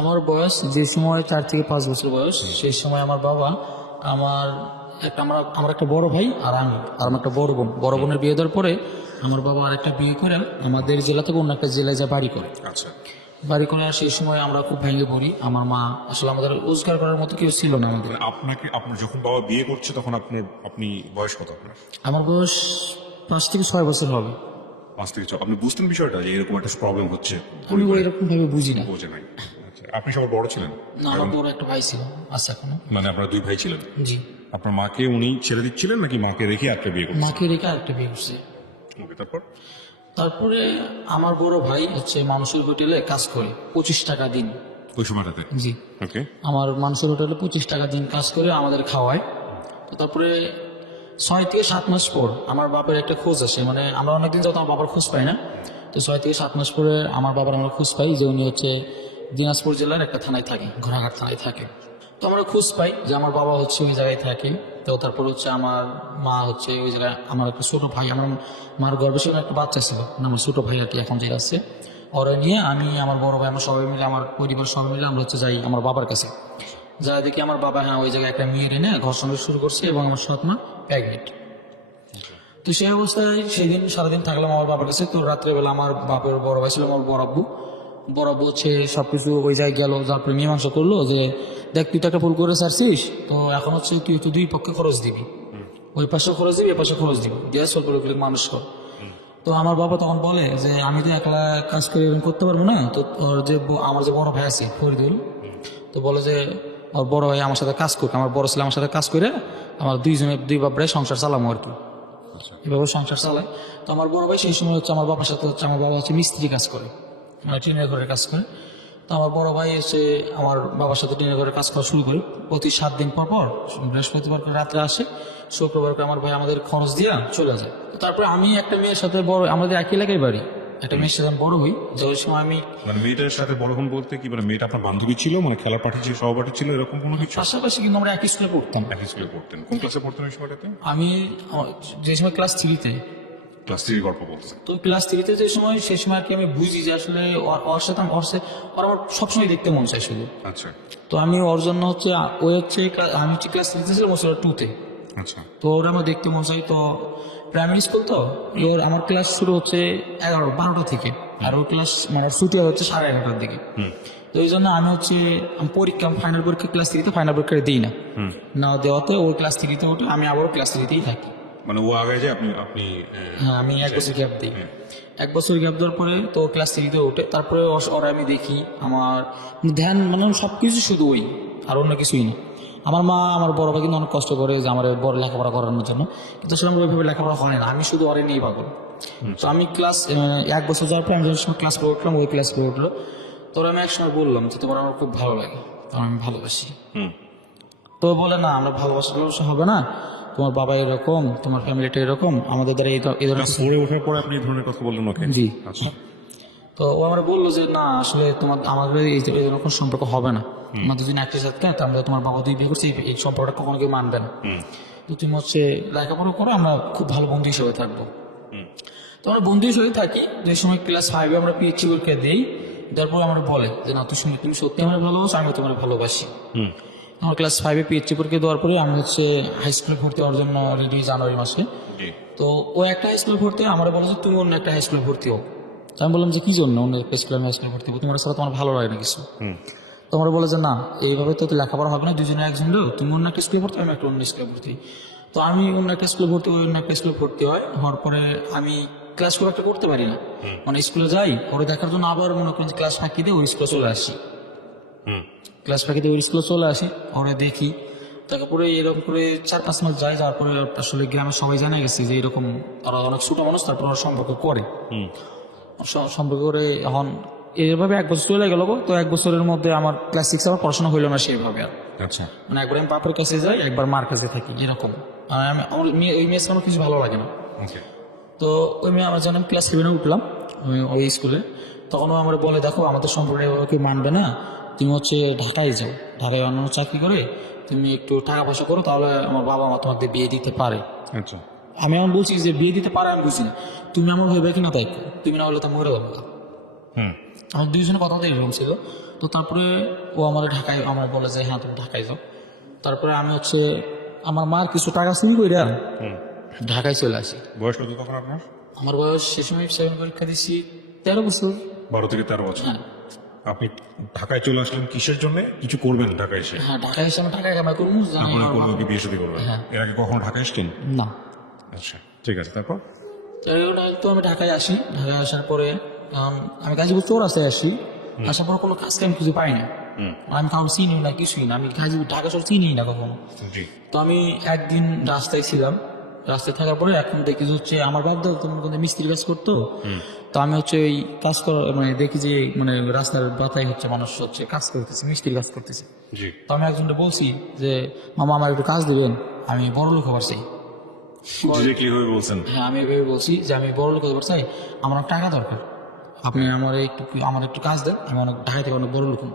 আমার বয়স যে সময় 4 থেকে 5 বছর বয়স, সেই সময় আমার বাবা আমার আমার একটা বড় ভাই আর আমার একটা বড় বোনের বিয়ে দেওয়ার পরে আমার বাবা আর একটা বিয়ে করে আমাদের জেলা থেকে অন্য একটা জেলায় যা বাড়ি করে। আচ্ছা, বাড়ি করে আর সেই সময় আমরা খুব ভেঙে পড়ি। আমার মা আসলে আমাদের রোজগার করার মতো কেউ ছিল না আমাদের। মানে আপনার যখন বাবা বিয়ে করছে তখন আপনি বয়স কত আপনার? আমার বয়স 5 থেকে 6 বছর হবে। 5 থেকে 6। আপনি বুঝতেন বিষয়টা যে এরকম একটা প্রবলেম হচ্ছে? আমি এরকম ভাবে বুঝি না। বোঝে নাই। আচ্ছা, আপনি সবার বড় ছিলেন? না, আমার বড় একটা ভাই ছিল, আছে এখনো। মানে আপনারা 2 ভাই ছিলেন? জি। আপনার মাকে উনি ছেড়ে দিচ্ছিলেন নাকি মাকে রেখে একটা বিয়ে করছেন? মাকে রেখে আরেকটা বিয়ে করছে। ওকে, তারপর? তারপরে আমার বড় ভাই হচ্ছে মানুষের হোটেলে কাজ করে 25 টাকা দিন। ওই সময়টাতে? জি। ওকে। আমার মানুষের হোটেলে 25 টাকা দিন কাজ করে আমাদের খাওয়ায়। তো তারপরে 6 থেকে 7 মাস পর আমার বাবার একটা খোঁজ আসে, মানে আমরা অনেকদিন যাবত আমার বাবার খোঁজ পাই না। তো 6 থেকে 7 মাস পরে আমার বাবার আমরা খোঁজ পাই যে উনি হচ্ছে দিনাজপুর জেলার একটা থানায় থাকে, ঘোড়াঘাট থানায় থাকে। তো আমরা খোঁজ পাই যে আমার বাবা হচ্ছে ওই জায়গায় থাকে। তো তারপর হচ্ছে আমার মা হচ্ছে ওই জায়গায়, আমার একটা ছোট ভাই, আমার মার গর্ভে ছিল একটা বাচ্চা ছিল, আমার ছোট ভাই আর কি এখন যে আছে, ওরা নিয়ে আমি আমার বড় ভাই আমরা সবাই মিলে, আমার পরিবার সবাই মিলে আমরা হচ্ছে যাই আমার বাবার কাছে। যা দেখি আমার বাবা ওই জায়গায় একটা মেয়ের এনে ঘর সঙ্গে শুরু করছে এবং আমার সৎ মা প্রেগনেন্ট। তো সেই অবস্থায় সেদিন সারাদিন থাকলাম আমার বাবার কাছে। তো রাত্রেবেলা আমার বাপের বড় ভাই ছিল আমার বড় আব্বু হচ্ছে সবকিছু ওই জায়গায় গেল, তারপরে মীমাংসা করলো যে দেখ তুই তো একটা ভুল করে ছাড়ছিস, তো এখন হচ্ছে তুই তো 2 পক্ষে খরচ দিবি, ওই পাশে খরচ দিবি এ পাশে খরচ দিবি, দিয়ে স্বল্প মানুষ কর। তো আমার বাবা তখন বলে যে আমি তো একলা কাজ করে এরকম করতে পারবো না। তো ওর যে আমার যে বড় ভাই আছে ফরিদুল, তো বলে যে ওর বড় ভাই আমার সাথে কাজ করবে, আমার বড় ছেলে আমার সাথে কাজ করে আমার দুই বাপরে সংসার চালামো আর কি, এভাবে সংসার চালায়। তো আমার বড় ভাই সেই সময় হচ্ছে আমার বাবার সাথে হচ্ছে, আমার বাবা হচ্ছে মিস্ত্রি কাজ করে, মানে টিনের ঘরে কাজ করে। তো আমার বড় ভাই এসে আমার বাবার সাথে টিনের ঘরে কাজ করা শুরু করি। প্রতি 7 দিন পর পর বৃহস্পতিবার করে রাত্রে আসে, শুক্রবার করে আমার ভাই আমাদের খরচ দিয়া চলে যায়। তো তারপরে আমি একটা মেয়ের সাথে বড়, আমাদের একই এলাকায় বাড়ি, একটা মেয়ের সাথে আমি বড় হই। যে ওই সময় আমি মানে মেয়েটার সাথে বড় হন বলতে কি, মানে মেয়েটা আপনার বান্ধবী ছিল, মানে খেলার পার্টি ছিল, সহপাঠী ছিল, এরকম কোনো কিছু? পাশাপাশি কিন্তু আমরা একই স্কুলে পড়তাম। একই স্কুলে পড়তেন? কোন ক্লাসে পড়তেন ওই সময়টাতে? আমি যে সময় ক্লাস 3-তে, ক্লাস 3 গল্প বলতেন? তো ক্লাস 3-তে যে সময়, সেই সময় আর কি আমি বুঝি যে আসলে ওর সাথে ওর আমার সবসময় দেখতে মন চাই শুধু। আচ্ছা তো আমি ওর জন্য হচ্ছে ওই হচ্ছে আমি হচ্ছে ক্লাস 3-তে ছিলাম, ও ছিল 2-তে। আচ্ছা। তো ওরা আমার দেখতে মন চাই। তো প্রাইমারি স্কুল তো ওর আমার ক্লাস শুরু হচ্ছে 11-12টা থেকে, আর ওর ক্লাস মানে ছুটি হচ্ছে 11:30টার দিকে। তো এই জন্য আমি হচ্ছে ফাইনাল পরীক্ষা ক্লাস 3-তে ফাইনাল পরীক্ষা দিই না, না দেওয়াতে ওর ক্লাস 3-তে ওঠে, আমি আবারও ক্লাস 3-তেই থাকি। মানে ও আগে যায়, আপনি হ্যাঁ, আমি 1 বছর গ্যাপ দিই। 1 বছর গ্যাপ দেওয়ার পরে তো ক্লাস 3-তে ওঠে। তারপরে ওরা আমি দেখি আমার ধ্যান মানে সবকিছু শুধু ওই, আর অন্য কিছুই না। আমার মা আমার বড় ভাই কিন্তু অনেক কষ্ট করে যে আমার বড় লেখাপড়া করানোর জন্য, কিন্তু সেরকম ওইভাবে লেখাপড়া হয় না, আমি শুধু ওরে নিয়েই পাগল। তো আমি ক্লাস 1 বছর যাওয়ার পরে আমি যখন সময় ক্লাস করে উঠলাম, ওই ক্লাস করে উঠলো। তো আমি একসময় বললাম যে তোমার আমার খুব ভালো লাগে, আমি ভালোবাসি। তো বলে না, আমরা ভালোবাসা হবে না, তোমার বাবা এরকম, তোমার ফ্যামিলিটা এরকম, আমাদের দ্বারা এই ধরনের। ক্লাস 4-এ ওঠার পরে আপনি এই ধরনের কথা বললেন ওকে? জি। আচ্ছা। তো ও আমরা বললো যে না আসলে আমাদের এই এরকম সম্পর্ক হবে না, আমাদের দুদিন একই সাথে, আমরা তোমার বাবা 2 বিয়ে করছি, এই সম্পর্কটা কখনো কেউ মানবে না। তো তুমি হচ্ছে লেখাপড়া করো, আমরা খুব ভালো বন্ধু হিসেবে থাকবো। তো আমরা বন্ধু হিসেবে থাকি। যে সময় ক্লাস 5-এ আমরা পিএইচসি পরীক্ষা দিই, তারপর আমরা বলে যে না তুমি সত্যি আমার ভালোবাসো, আমি তোমার ভালোবাসি। আমার ক্লাস 5-এ পিএইচসি পরীক্ষা দেওয়ার পরে আমি হচ্ছে হাই স্কুলে ভর্তি হওয়ার জন্য রেডি, জানুয়ারি মাসে। তো ও একটা হাই স্কুলে ভর্তি, আমরা বলো যে তুমি অন্য একটা হাই স্কুলে ভর্তি হও। তো আমি বললাম যে কি জন্য অন্য একটা স্কুলে, আমি হাই স্কুলে ভর্তি হবো, তোমার সাথে তোমার ভালো লাগে না কিছু? তোমরা বলে যে না এইভাবে তো লেখাপড়া হবে না, দুজনে একজন লোক, তুমি অন্য একটা স্কুলে ভর্তি, আমি একটা অন্য স্কুলে ভর্তি। তো আমি অন্য একটা স্কুলে ভর্তি হই, অন্য একটা স্কুলে ভর্তি হওয়ার পরে আমি ক্লাস খুব একটা করতে পারি না, মানে স্কুলে যাই ওরা দেখার জন্য, আবার মনে করেন ক্লাস ফাঁকি দিয়ে ওই স্কুলে চলে আসি, ক্লাস ফাঁকি দিয়ে ওই স্কুলে চলে আসি, ওরা দেখি। তারপরে এরকম করে 4-5 মাস যায়, তারপরে আসলে গ্রামের সবাই জানা গেছে যে এরকম তারা অনেক ছোট মানুষ, তারপর ওরা সম্পর্ক করে, সম্পর্ক করে এখন এভাবে 1 বছর চলে গেল। তো 1 বছরের মধ্যে আমার ক্লাস 6 আমার পড়াশোনা হইলো না সেইভাবে আর। আচ্ছা। মানে একবার আমি বাপের কাছে যাই, একবার মার কাছে থাকি, এরকম। আমার ওই মেয়ে আমার কিছু ভালো লাগে না। তো ওই মেয়ে আমার যখন ক্লাস 7-এ উঠলাম ওই স্কুলে, তখন আমার বলে দেখো আমাদের সম্পর্কে এভাবে কেউ মানবে না, তুমি হচ্ছে ঢাকায় যাও, ঢাকায় অন্য চাকরি করে তুমি একটু টাকা পয়সা করো, তাহলে আমার বাবা মা তোমাকে বিয়ে দিতে পারে। আচ্ছা। আমি এমন বলছি যে বিয়ে দিতে পারে, আমি বুঝি না, তুমি আমার ভেবে কিনা তাই, তুমি না হলে তো মরে যাবো। আমার দুইজনের কথা তো এরকম ছিল। তো তারপরে ও আমার ঢাকায় আমার বলে যে হ্যাঁ তুমি ঢাকায় যাও। তারপরে আমি হচ্ছে আমার মার কিছু টাকা চুরি কইরা ঢাকায় চলে আসি। বয়স কত তখন আপনার? আমার বয়স সে সময় 7 পরীক্ষা দিছি 13 বছর। 12 থেকে 13 বছর। হ্যাঁ আপনি ঢাকায় চলে আসলেন কিসের জন্য? কিছু করবেন ঢাকায় এসে? হ্যাঁ, ঢাকায় এসে আমি টাকা কামাই করবো জানি আপনার আমার কোনো বাবা- বিয়ে শাদী করবেন? হ্যাঁ। এর আগে কখনো ঢাকায় এসছেন? না। আচ্ছা ঠিক আছে, তারপর? তো আমি ঢাকায় আসি, ঢাকায় আসার পরে আমি গাজীপুর চৌরাস্তায় আসি, আসার পর কোনো কাজ কাম খুঁজে পাই না। আমি কারণ চিনি না, কিছুই না, আমি গাজীপুর ঢাকা শহর চিনি না কখনো। জি। তো আমি একদিন রাস্তায় ছিলাম, রাস্তায় থাকার পরে এখন দেখি যে হচ্ছে আমার বাপ দাদা তোমার কিন্তু মিস্ত্রি কাজ করতো। তো আমি হচ্ছে ওই কাজ করা মানে দেখি যে মানে রাস্তার বাতায় হচ্ছে মানুষ হচ্ছে কাজ করতেছে, মিস্ত্রি কাজ করতেছে। জি। তো আমি একজনকে বলছি যে মামা আমার একটু কাজ দিবেন, আমি বড় লোক হবার চাই। ডিরেক্টলি হয়ে বলছেন? হ্যাঁ, আমি এভাবে বলছি যে আমি বড় লোক হবার চাই, আমার অনেক টাকা দরকার, আপনি আমার একটু কাজ দেন, আমি অনেক ঢাকা থেকে অনেক বড় লোক হই।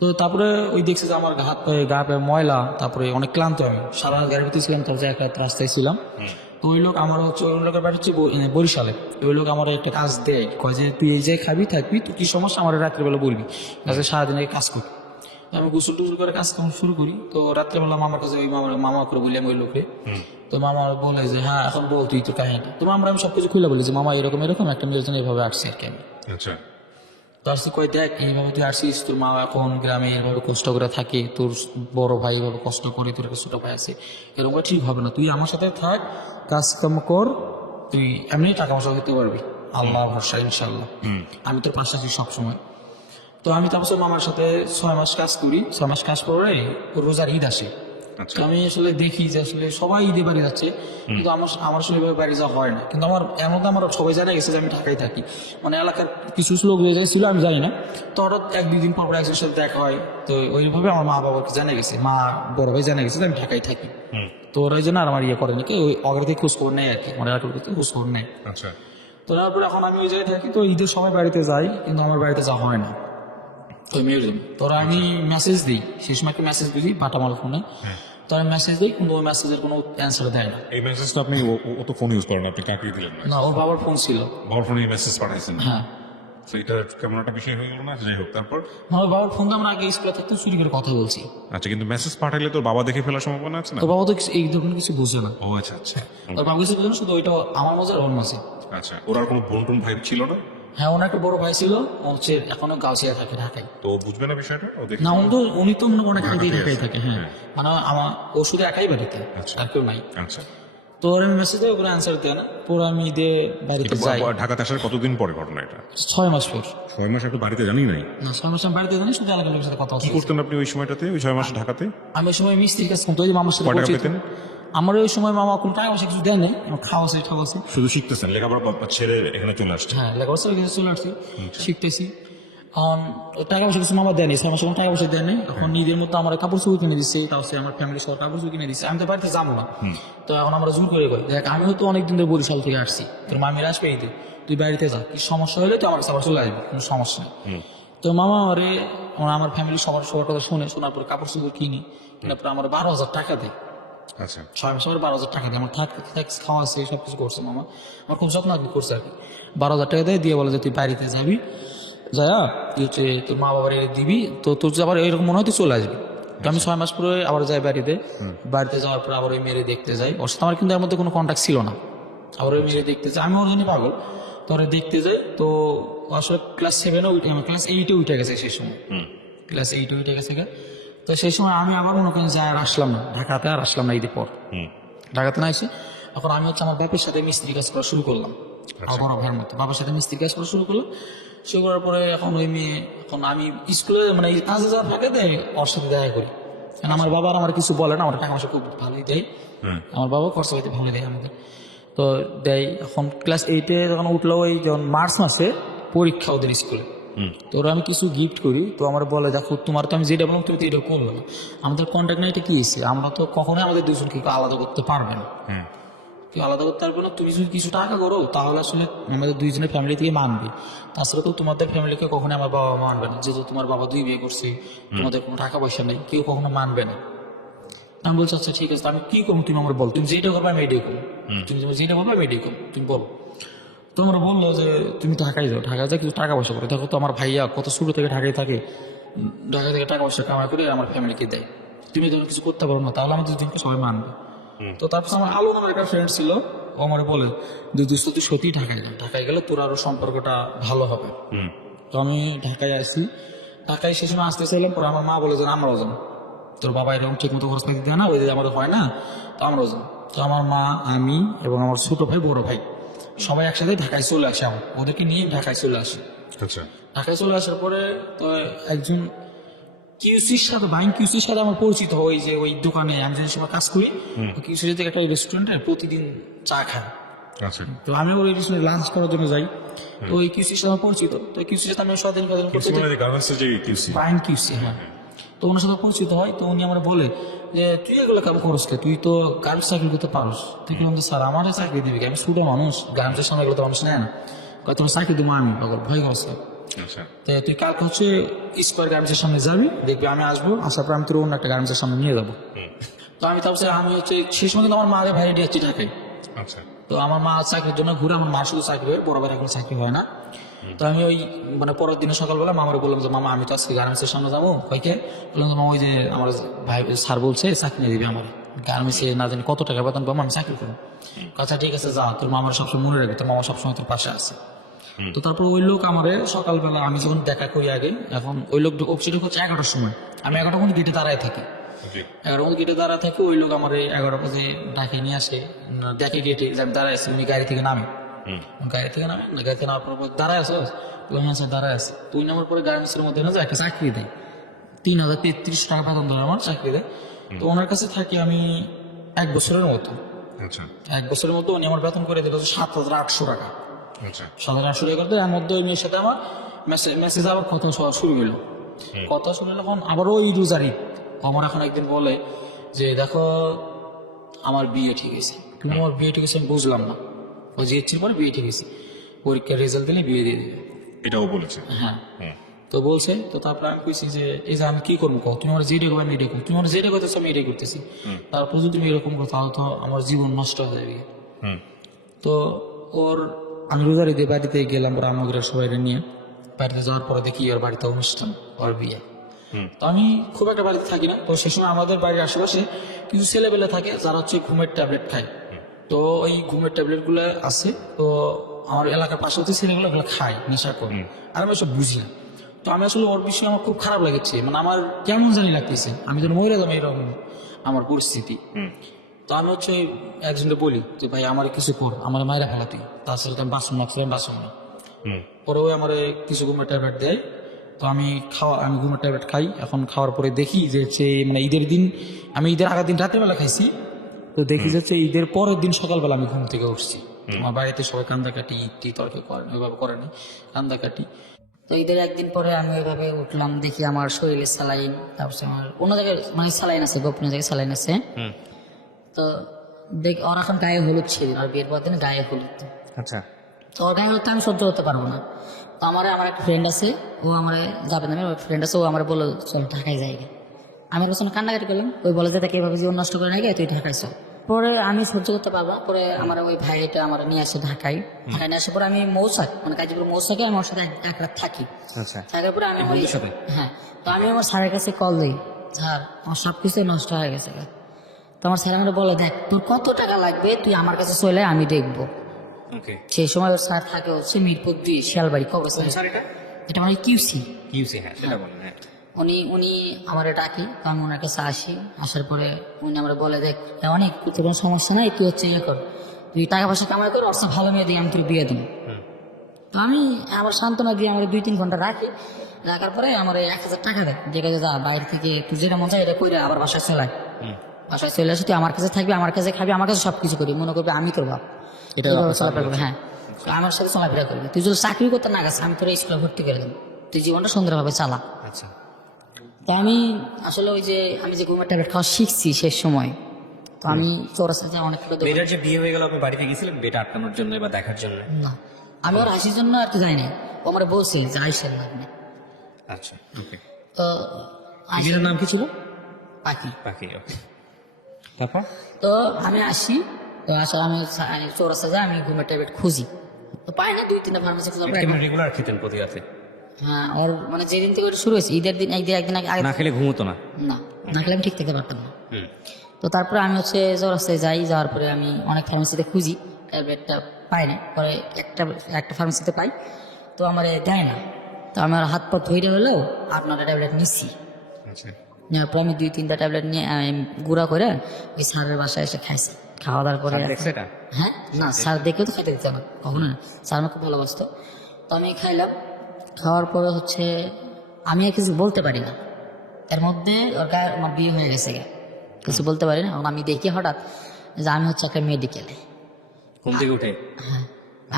তো তারপরে ওই দেখছি যে আমার হাত পায়ে গা পায়ে ময়লা, তারপরে অনেক ক্লান্ত, আমি সারা রাত গাড়ির ভিতরে ছিলাম, তারপরে এক রাত রাস্তায় ছিলাম। তো ওই লোক আমার হচ্ছে ওই লোকের বাড়ি হচ্ছে বরিশালে। ওই লোক আমার একটা কাজ দেয়, কয় যে তুই এই যে খাবি থাকবি, তুই কি সমস্যা আমার রাত্রিবেলা বলবি, কাজে সারাদিন এই কাজ কর। আমি গোসল টুসল করে কাজ কাম শুরু করি। তো রাত্রেবেলা মামার কাছে ওই মামা করে বললাম ওই লোকে। তো মামা বলে যে হ্যাঁ এখন বল তুই তো কাহিনী। তো আমি সবকিছু খুলে বলি যে মামা এরকম এরকম একটা মেয়ের জন্য এভাবে আসছি আর কি আমি। আচ্ছা। তো আসছি কয় দেখ এইভাবে তুই আসছিস, তোর মা এখন গ্রামে এভাবে কষ্ট করে থাকে, তোর বড় ভাই এভাবে কষ্ট করে, তোর একটা ছোট ভাই আছে, এরকম করে ঠিক হবে না, তুই আমার সাথে থাক, কাজ কাম কর, তুই এমনি টাকা পয়সা দিতে পারবি, আল্লাহ ভরসা ইনশাল্লাহ, আমি তোর পাশে আছি সবসময়। তো আমি তারপর মামার সাথে 6 মাস কাজ করি। 6 মাস কাজ করে রোজার ঈদ আসে। আচ্ছা। তো আমি আসলে দেখি যে আসলে সবাই ঈদে বাড়ি যাচ্ছে, কিন্তু আমার আমার আসলে এভাবে বাড়ি যাওয়া হয় না। কিন্তু আমার এমন তো আমার সবাই জানা গেছে যে আমি ঢাকায় থাকি, মানে এলাকার কিছু লোক যে ছিল আমি জানি না। তো হঠাৎ 1-2 দিন পর একজনের সাথে দেখা হয়। তো ওইভাবে আমার মা বাবাকে জানা গেছে, মা বড় ভাই জানা গেছে যে আমি ঢাকায় থাকি। তো ওরা জন্য আর আমার ইয়ে করে নাকি ওই অগ্র থেকে খোঁজ খবর নেয় আর কি, মানে এলাকার খোঁজ খবর নেয়। আচ্ছা। তো তারপরে এখন আমি ওই জায়গায় থাকি, তো ঈদের সময় বাড়িতে যাই, কিন্তু আমার বাড়িতে যাওয়া হয় না। তো মিউজিয়াম তোরা আমি মেসেজ দিই, সেই সময় একটা মেসেজ দিই বাটামাল ফোনে। তো আমি মেসেজ দিই, কিন্তু ওই মেসেজের কোনো অ্যান্সার দেয় না। এই মেসেজটা আপনি ও তো ফোন ইউজ করেন, আপনি কাকে দিলেন না? না, ওর বাবার ফোন ছিল। বাবার ফোনে এই মেসেজ পাঠাইছেন? হ্যাঁ। তো এটা কেমন একটা বিষয় হয়ে গেল না? যাই হোক, তারপর? আমার বাবার ফোন আমরা আগে স্কুলে থাকতে চুরি করে কথা বলছি। আচ্ছা, কিন্তু মেসেজ পাঠাইলে তো বাবা দেখে ফেলার সম্ভাবনা আছে না? তোর বাবা তো এই ধরনের কিছু বুঝে না। ও আচ্ছা আচ্ছা। তোর বাবা কিছু বুঝে না, শুধু ওইটা আমার মাঝে আর ওর মাঝে। আচ্ছা, ওর আর কোনো বোন টোন ভাই ছিল না? হ্যাঁ, ওনার একটা বড় ভাই ছিল, ও হচ্ছে এখনো গাউসিয়া থাকে ঢাকায়। তো ও বুঝবে না বিষয়টা? ও দেখে না, উনি তো মনে করেন আগে ঢাকাতেই ঢাকায় আছে। থাকে। হ্যাঁ, মানে ও শুধু একাই বাড়িতে, আচ্ছা। আর কেউ নাই। আচ্ছা। তো ওর আমি মেসেজ দেয়, ওগুলো অ্যান্সার দেয় না। পরে আমি ঈদে বাড়িতে এটা যাই ঢাকাতে আসার কতদিন পরে ঘটনা এটা? 6 মাস পর। 6 মাস একটু বাড়িতে জানি নাই? না, 6 মাস আমি বাড়িতে জানি, শুধু এলাকার লোকের সাথে কথা কি হচ্ছে। করতেন আপনি ওই সময়টাতে, ওই 6 মাস ঢাকাতে? আমি ওই সময় মিস্ত্রির কাজ করতো, ওই যে মামার সাথে কয় টাকা পরিচিত। পেতেন? আমার ওই সময় মামা কোনো টাকা পয়সা কিছু দেয় নাই, আমার খাওয়া আছে ঠাওয়া আছে। শুধু শিখতেছেন, লেখাপড়া ছেড়ে এখানে চলে আসছে? হ্যাঁ, লেখাপড়া ছেড়ে চলে আসছি, শিখতেছি। এখন টাকা পয়সা কিছু মামা দেয়নি, 6 মাস কোনো টাকা পয়সা দেয় নাই। এখন ঈদের মধ্যে আমার কাপড় চুপড় কিনে দিচ্ছে, এটা হচ্ছে আমার ফ্যামিলি সহ কাপড় চুপড় কিনে দিচ্ছে। আমি তো বাড়িতে যাবো না। তো এখন আমরা জোর করে করি, দেখ আমিও তো অনেকদিন ধরে বরিশাল থেকে আসছি, তোর মামিরা আসবে ঈদে, তুই বাড়িতে যা, কি সমস্যা হলে তুই আমার কাছে আবার চলে আসবি, কোনো সমস্যা নেই। তো মামা আমার ফ্যামিলি সবার কথা শুনে, শোনার পরে কাপড় চুপড় কিনি, কেনার পরে আমার 12,000 টাকা দেয়। আচ্ছা। 6 মাস পরে 12,000 টাকা দেয়। আমার ট্যাক্স খাওয়া আছে, সব কিছু করছে মামা, আমার খুব যত্ন আগে করছে আর কি। 12,000 টাকা দেয়, দিয়ে বলে যে তুই বাড়িতে যাবি, যা তুই হচ্ছে তোর মা বাবার দিবি, তো তোর যে আবার এরকম মনে হয় তুই চলে আসবি। তো আমি 6 মাস পরে আবার যাই বাড়িতে যাওয়ার পর আবার ওই মেরে দেখতে যাই। ওর সাথে আমার কিন্তু এর মধ্যে কোনো কন্ট্যাক্ট ছিল না। আবার ওই মেরে দেখতে যাই, আমি ওর জন্য পাগল। তো ওরা দেখতে যাই, তো আসলে ক্লাস 7-এ ক্লাস 8-এ উঠে গেছে সেই সময়, ক্লাস 8-এ উঠে গেছে। তো সেই সময় আমি আবার মনে করেন যাই আর আসলাম না ঢাকাতে, আর আসলাম না ঈদের পর ঢাকাতে না এসে। এখন আমি হচ্ছে আমার বাপের সাথে মিস্ত্রি কাজ করা শুরু করলাম, আমার বড় ভাইয়ের মতো বাবার সাথে মিস্ত্রি কাজ করা শুরু করলাম। শুরু করার পরে এখন ওই মেয়ে, এখন আমি স্কুলে মানে কাজে যাওয়ার ফাঁকে দেয় ওর সাথে দেখা করি, কারণ আমার বাবা আর আমার কিছু বলে না, আমার টাকা পয়সা খুব ভালোই দেয়, আমার বাবা খরচা পাইতে ভালো দেয় আমাদের। তো দেয়। এখন ক্লাস 8-এ যখন উঠলো, ওই যখন মার্চ মাসে পরীক্ষা ওদের স্কুলে, তো ওরা আমি কিছু গিফট করি, তো আমার বলে দেখো তোমার তো আমি যেটা বললাম তুমি তো এটা করবে না, আমাদের কন্ট্যাক্ট নাই, এটা কি হয়েছে, আমরা তো কখনোই আমাদের দুজনকে আলাদা করতে পারবে না, কেউ আলাদা করতে পারবে না, তুমি যদি কিছু টাকা করো তাহলে আসলে আমাদের দুইজনের ফ্যামিলি থেকে মানবে, তাছাড়া তো তোমাদের ফ্যামিলিকে কখনোই আমার বাবা মানবে না, যেহেতু তোমার বাবা 2 বিয়ে করছে, তোমাদের কোনো টাকা পয়সা নেই, কেউ কখনো মানবে না। আমি বলছি আচ্ছা ঠিক আছে, আমি কি করবো তুমি আমার বল, তুমি যেটা করবে আমি এটাই করবো, তুমি যেটা বলবে আমি এটাই করবো, তুমি বলো। তো আমরা বললো যে তুমি ঢাকায় যাও, ঢাকায় যাও কিছু টাকা পয়সা করে, দেখো তো আমার ভাইয়া কত শুরু থেকে ঢাকায় থাকে, ঢাকা থেকে টাকা পয়সা কামাই করে আমার ফ্যামিলিকে দেয়। তুমি যখন কিছু করতে পারো না তাহলে আমাদের দুজনকে সবাই মানবে। তো তারপর আমার আলো নামের একটা ফ্রেন্ড ছিল, ও আমার বলে যে দোস্ত তুই সত্যি ঢাকায় গেলে তোর আরো সম্পর্কটা ভালো হবে। তো আমি ঢাকায় আসি, ঢাকায় সে সময় আসতে চাইলাম, পরে আমার মা বলে যে আমরাও যাবো, তোর বাবা এরকম ঠিক মতো খরচ পাতি দেয় না, ওই যে আমাদের হয় না, তো আমরাও যাবো। তো আমার মা, আমি এবং আমার ছোট ভাই, বড় ভাই সবাই একসাথে ঢাকায় চলে আসে, আমার ওদেরকে নিয়ে ঢাকায় চলে আসি। আচ্ছা, ঢাকায় চলে আসার পরে তো একজন কিউসির সাথে বাইং কিউসির সাথে আমার পরিচিত হয়, যে ওই দোকানে আমি যে সময় কাজ করি কিউসির থেকে একটা রেস্টুরেন্টে প্রতিদিন চা খায়। আচ্ছা, তো আমি ওই রেস্টুরেন্টে লাঞ্চ করার জন্য যাই, তো ওই কিউসির সাথে আমার পরিচিত, তো কিউসির সাথে আমি স্বাধীন করতে গার্মেন্টসের যে কিউসি। বাইং কিউসি, হ্যাঁ। তো ওনার সাথে পরিচিত হয়, তো উনি আমার বলে যে তুই এগুলো কেমন খরচ কে, তুই তো গার্মেন্টস চাকরি করতে পারোস। তুই বললাম যে স্যার আমারও চাকরি দিবি, আমি ছোটো মানুষ, গার্মেন্টসের সামনে এগুলো তো মানুষ নেয় না, তোমার চাকরি দেবো আমি, ভয় করছে। আচ্ছা, তো তুই কালকে হচ্ছে স্কোয়ার গার্মেন্টসের সামনে যাবি, দেখবি আমি আসবো, আসার পর আমি তোর অন্য একটা গার্মেন্টসের সামনে নিয়ে যাবো। তো আমি তারপর আমি হচ্ছে সেই সময় কিন্তু আমার মায়ের ভাই রেডি হচ্ছে ঢাকায়। আচ্ছা, তো আমার মা চাকরির জন্য ঘুরে, আমার মা শুধু চাকরি হয়, বড় ভাই এখন চাকরি হয় না। তো আমি ওই মানে পরের দিনে সকালবেলা মামারে বললাম যে মামা আমি তো আজকে গার্মেন্টসের সামনে যাবো, কয়েকে বললাম যে মামা ওই যে আমার ভাই স্যার বলছে চাকরি নিয়ে দিবে আমার গার্মেন্টসে, না জানি কত টাকা বেতন পাবো, আমি চাকরি করবো। আচ্ছা ঠিক আছে যা, তোর মামার সবসময় মনে রাখবে, তোর মামা সবসময় তোর পাশে আছে। তো তারপর ওই লোক আমারে সকালবেলা আমি যখন দেখা করি আগে, এখন ওই লোক অফিসে হচ্ছে 11টার সময়, আমি 11টা মধ্যে গেটে দাঁড়ায় থাকি, 11টার মধ্যে গেটে দাঁড়ায় থাকি, ওই লোক আমার 11টা বাজে ডাকে নিয়ে আসে, দেখে গেটে যে আমি দাঁড়ায় আছি, উনি গাড়ি থেকে নামে, গাড়ি থেকে নামার পর দাঁড়ায় আসো, দাঁড়ায় আছে। তো ওই নামার পরে গার্মেন্টসের মধ্যে না যে একটা চাকরি দেয়, 3033 টাকা বেতন ধরে আমার চাকরি দেয়। তো ওনার কাছে থাকি আমি 1 বছরের মতো। আচ্ছা, 1 বছরের মতো উনি আমার বেতন করে দিল 7,800 টাকা। আচ্ছা, 7,800 টাকা করতে, এর মধ্যে ওই মেয়ের সাথে আমার মেসেজ আবার কথা শুরু হইলো, কথা শুনে যখন আবার ওই রোজারি আমার এখন একদিন বলে যে দেখো আমার বিয়ে ঠিক আছে। কিন্তু আমার বিয়ে ঠিক আছে আমি বুঝলাম না, ও জিএসটির পরে বিয়ে ঠিক আছে, পরীক্ষার রেজাল্ট দিলে বিয়ে দিয়ে দেবে, এটাও বলেছে। হ্যাঁ। তো বলছে, তো তারপরে আমি কইছি যে এই যে আমি কি করবো কো, তুমি আমার যেটা করবে আমি এটাই করবো, তুমি আমার যেটা করতেছো আমি এটাই করতেছি, তারপর যদি তুমি এরকম করো তাহলে তো আমার জীবন নষ্ট হয়ে যাবে। তো ওর আমি রোজারি দিয়ে বাড়িতে গেলাম, ওরা আমাদের সবাই নিয়ে বাড়িতে যাওয়ার পরে দেখি ওর বাড়িতে অনুষ্ঠান, ওর বিয়ে। তো আমি খুব একটা বাড়িতে থাকি না, তো সে সময় আমাদের বাড়ির আশেপাশে কিছু ছেলেবেলে থাকে যারা হচ্ছে ঘুমের ট্যাবলেট খায়। তো ওই ঘুমের ট্যাবলেট গুলো আছে, তো আমার এলাকার পাশে হচ্ছে ছেলেগুলো ওগুলো খায়, নেশা করে, আর আমি সব বুঝি না। তো আমি আসলে ওর বিষয়ে আমার খুব খারাপ লাগছে, মানে আমার কেমন জানি লাগতেছে, আমি যেন মরে যাবো এরকম আমার পরিস্থিতি। তো আমি হচ্ছে একজনকে বলি যে ভাই আমার কিছু কর, আমার মায়েরা ফেলা তুই, তাছাড়া তো আমি বাসন না, বাসন না। পরে ওই আমার কিছু ঘুমের ট্যাবলেট দেয়, তো আমি ঘুমের ট্যাবলেট খাই। এখন খাওয়ার পরে দেখি যে হচ্ছে মানে ঈদের দিন, আমি ঈদের আগের দিন রাতের বেলা খাইছি, তো দেখি যাচ্ছে ঈদের পরের দিন সকালবেলা আমি ঘুম থেকে উঠছি, আমার বাড়িতে সবাই কান্দাকাটি, ইটি তর্কে করেন, ওইভাবে করেনি, কান্দাকাটি। তো ঈদের একদিন পরে আমি ওইভাবে উঠলাম, দেখি আমার শরীরে স্যালাইন, তারপর আমার অন্য জায়গায় মানে স্যালাইন আছে, গোপনীয় জায়গায় স্যালাইন আছে। তো দেখ ওর এখন গায়ে হলুদ ছিল, আর বিয়ের পর দিন গায়ে হলুদ। আচ্ছা, তো ওর গায়ে হলুদ তো আমি সহ্য করতে পারবো না। তো আমার একটা ফ্রেন্ড আছে, ও আমার যাবে না, আমার ফ্রেন্ড আছে, ও আমার বললো চল ঢাকায় যাই। আমি ওর সঙ্গে কান্নাকাটি করলাম, ওই বলে যে তাকে এভাবে জীবন নষ্ট করে নাই, তুই ঢাকায় চল। পরে আমি সহ্য করতে পারবো না, পরে আমার ওই ভাইটা আমার নিয়ে আসে ঢাকায় নিয়ে আসার পরে আমি মৌসাক মানে গাজীপুর মৌসাকে আমি ওর সাথে এক রাত থাকি। আচ্ছা, থাকার পরে আমি হ্যাঁ, তো আমি আমার স্যারের কাছে কল দিই, স্যার আমার সব কিছুই নষ্ট হয়ে গেছে। তো আমার স্যার আমার বলে দেখ তোর কত টাকা লাগবে তুই আমার কাছে চলে আমি দেখবো। সেই সময় ওর স্যার থাকে হচ্ছে মিরপুর 2 শিয়ালবাড়ি কবরস্থান, এটা মানে কিউসি। উনি আমার ডাকি, তো আমি ওনার কাছে আসি, আসার পরে উনি আমার বলে দেখ অনেক তোর কোনো সমস্যা নাই, তুই হচ্ছে ইয়ে কর, তুই টাকা পয়সা কামাই কর, ওর সাথে ভালো মেয়ে দিয়ে আমি তোর বিয়ে দিই। তো আমি আমার সান্ত্বনা দিয়ে আমার 2-3 ঘন্টা রাখি, রাখার পরে আমার 1,000 টাকা দেয়, যে কাজে যা বাইরে থেকে তুই যেটা মন চায় এটা করে আবার বাসায় চলায়, বাসায় চলে আসি, তুই আমার কাছে থাকবি, আমার কাছে খাবি, আমার কাছে সবকিছু করি, মনে করবি আমি তোর বাপ, এটা চলাফেরা করবি। হ্যাঁ, আমার সাথে চলাফেরা করবি, তুই যদি চাকরি করতে না গেছে আমি তোর স্কুলে ভর্তি করে দেবো, তুই জীবনটা সুন্দরভাবে চালা। আচ্ছা, তো আমি আসলে ওই যে আমি যে ঘুমের ট্যাবলেট খাওয়া শিখছি শেষ সময়, তো আমি চৌরাস্তাতে অনেক মেয়েটার যে বিয়ে হয়ে গেল আপনি বাড়িতে গেছিলেন বেটা আটকানোর জন্য বা দেখার জন্য? না, আমি ওর হাসির জন্য আর কি যাই না, ও আমার বলছে যে আইসেন লাগবে। আচ্ছা, ওকে। তো মেয়েটার নাম কি ছিল? পাখি। পাখি, ওকে। তারপর তো আমি আসি, তো আসলে আমি চৌরাস্তা যাই, আমি ঘুমের ট্যাবলেট খুঁজি, তো পাই না, 2-3টা ফার্মেসি খুঁজলাম, রেগুলার খেতেন প্রতি রাতে? হ্যাঁ, ওর মানে যেদিন থেকে ওটা শুরু হয়েছে ঈদের দিন একদিন আগে না খেলে ঘুমোতো না? না, না খেলে আমি ঠিক থাকতে পারতাম না। হুম। তো তারপরে আমি হচ্ছে চৌরাস্তায় যাই, যাওয়ার পরে আমি অনেক ফার্মেসিতে খুঁজি, ট্যাবলেটটা পাই না। পরে একটা ফার্মেসিতে পাই, তো আমার দেয় না। তো আমার হাত পা ধৈর্য হলেও 8-9টা ট্যাবলেট নিচ্ছি। আচ্ছা নেওয়ার পর আমি 2-3টা ট্যাবলেট নিয়ে গুঁড়া করে ওই স্যারের বাসায় এসে খাইছি। খাওয়া দাওয়ার পরে দেখছে এটা? হ্যাঁ, না স্যার দেখেও তো খেতে দিতে না কখনো না, স্যার আমাকে খুব ভালোবাসতো। তো আমি খাইলাম, খাওয়ার পরে হচ্ছে আমি আর কিছু বলতে পারি না। এর মধ্যে ওর গায়ে আমার বিয়ে হয়ে গেছে, কিছু বলতে পারি না। আমি দেখি হঠাৎ যে আমি হচ্ছে একটা মেডিকেলে, ঘুম থেকে উঠে? হ্যাঁ,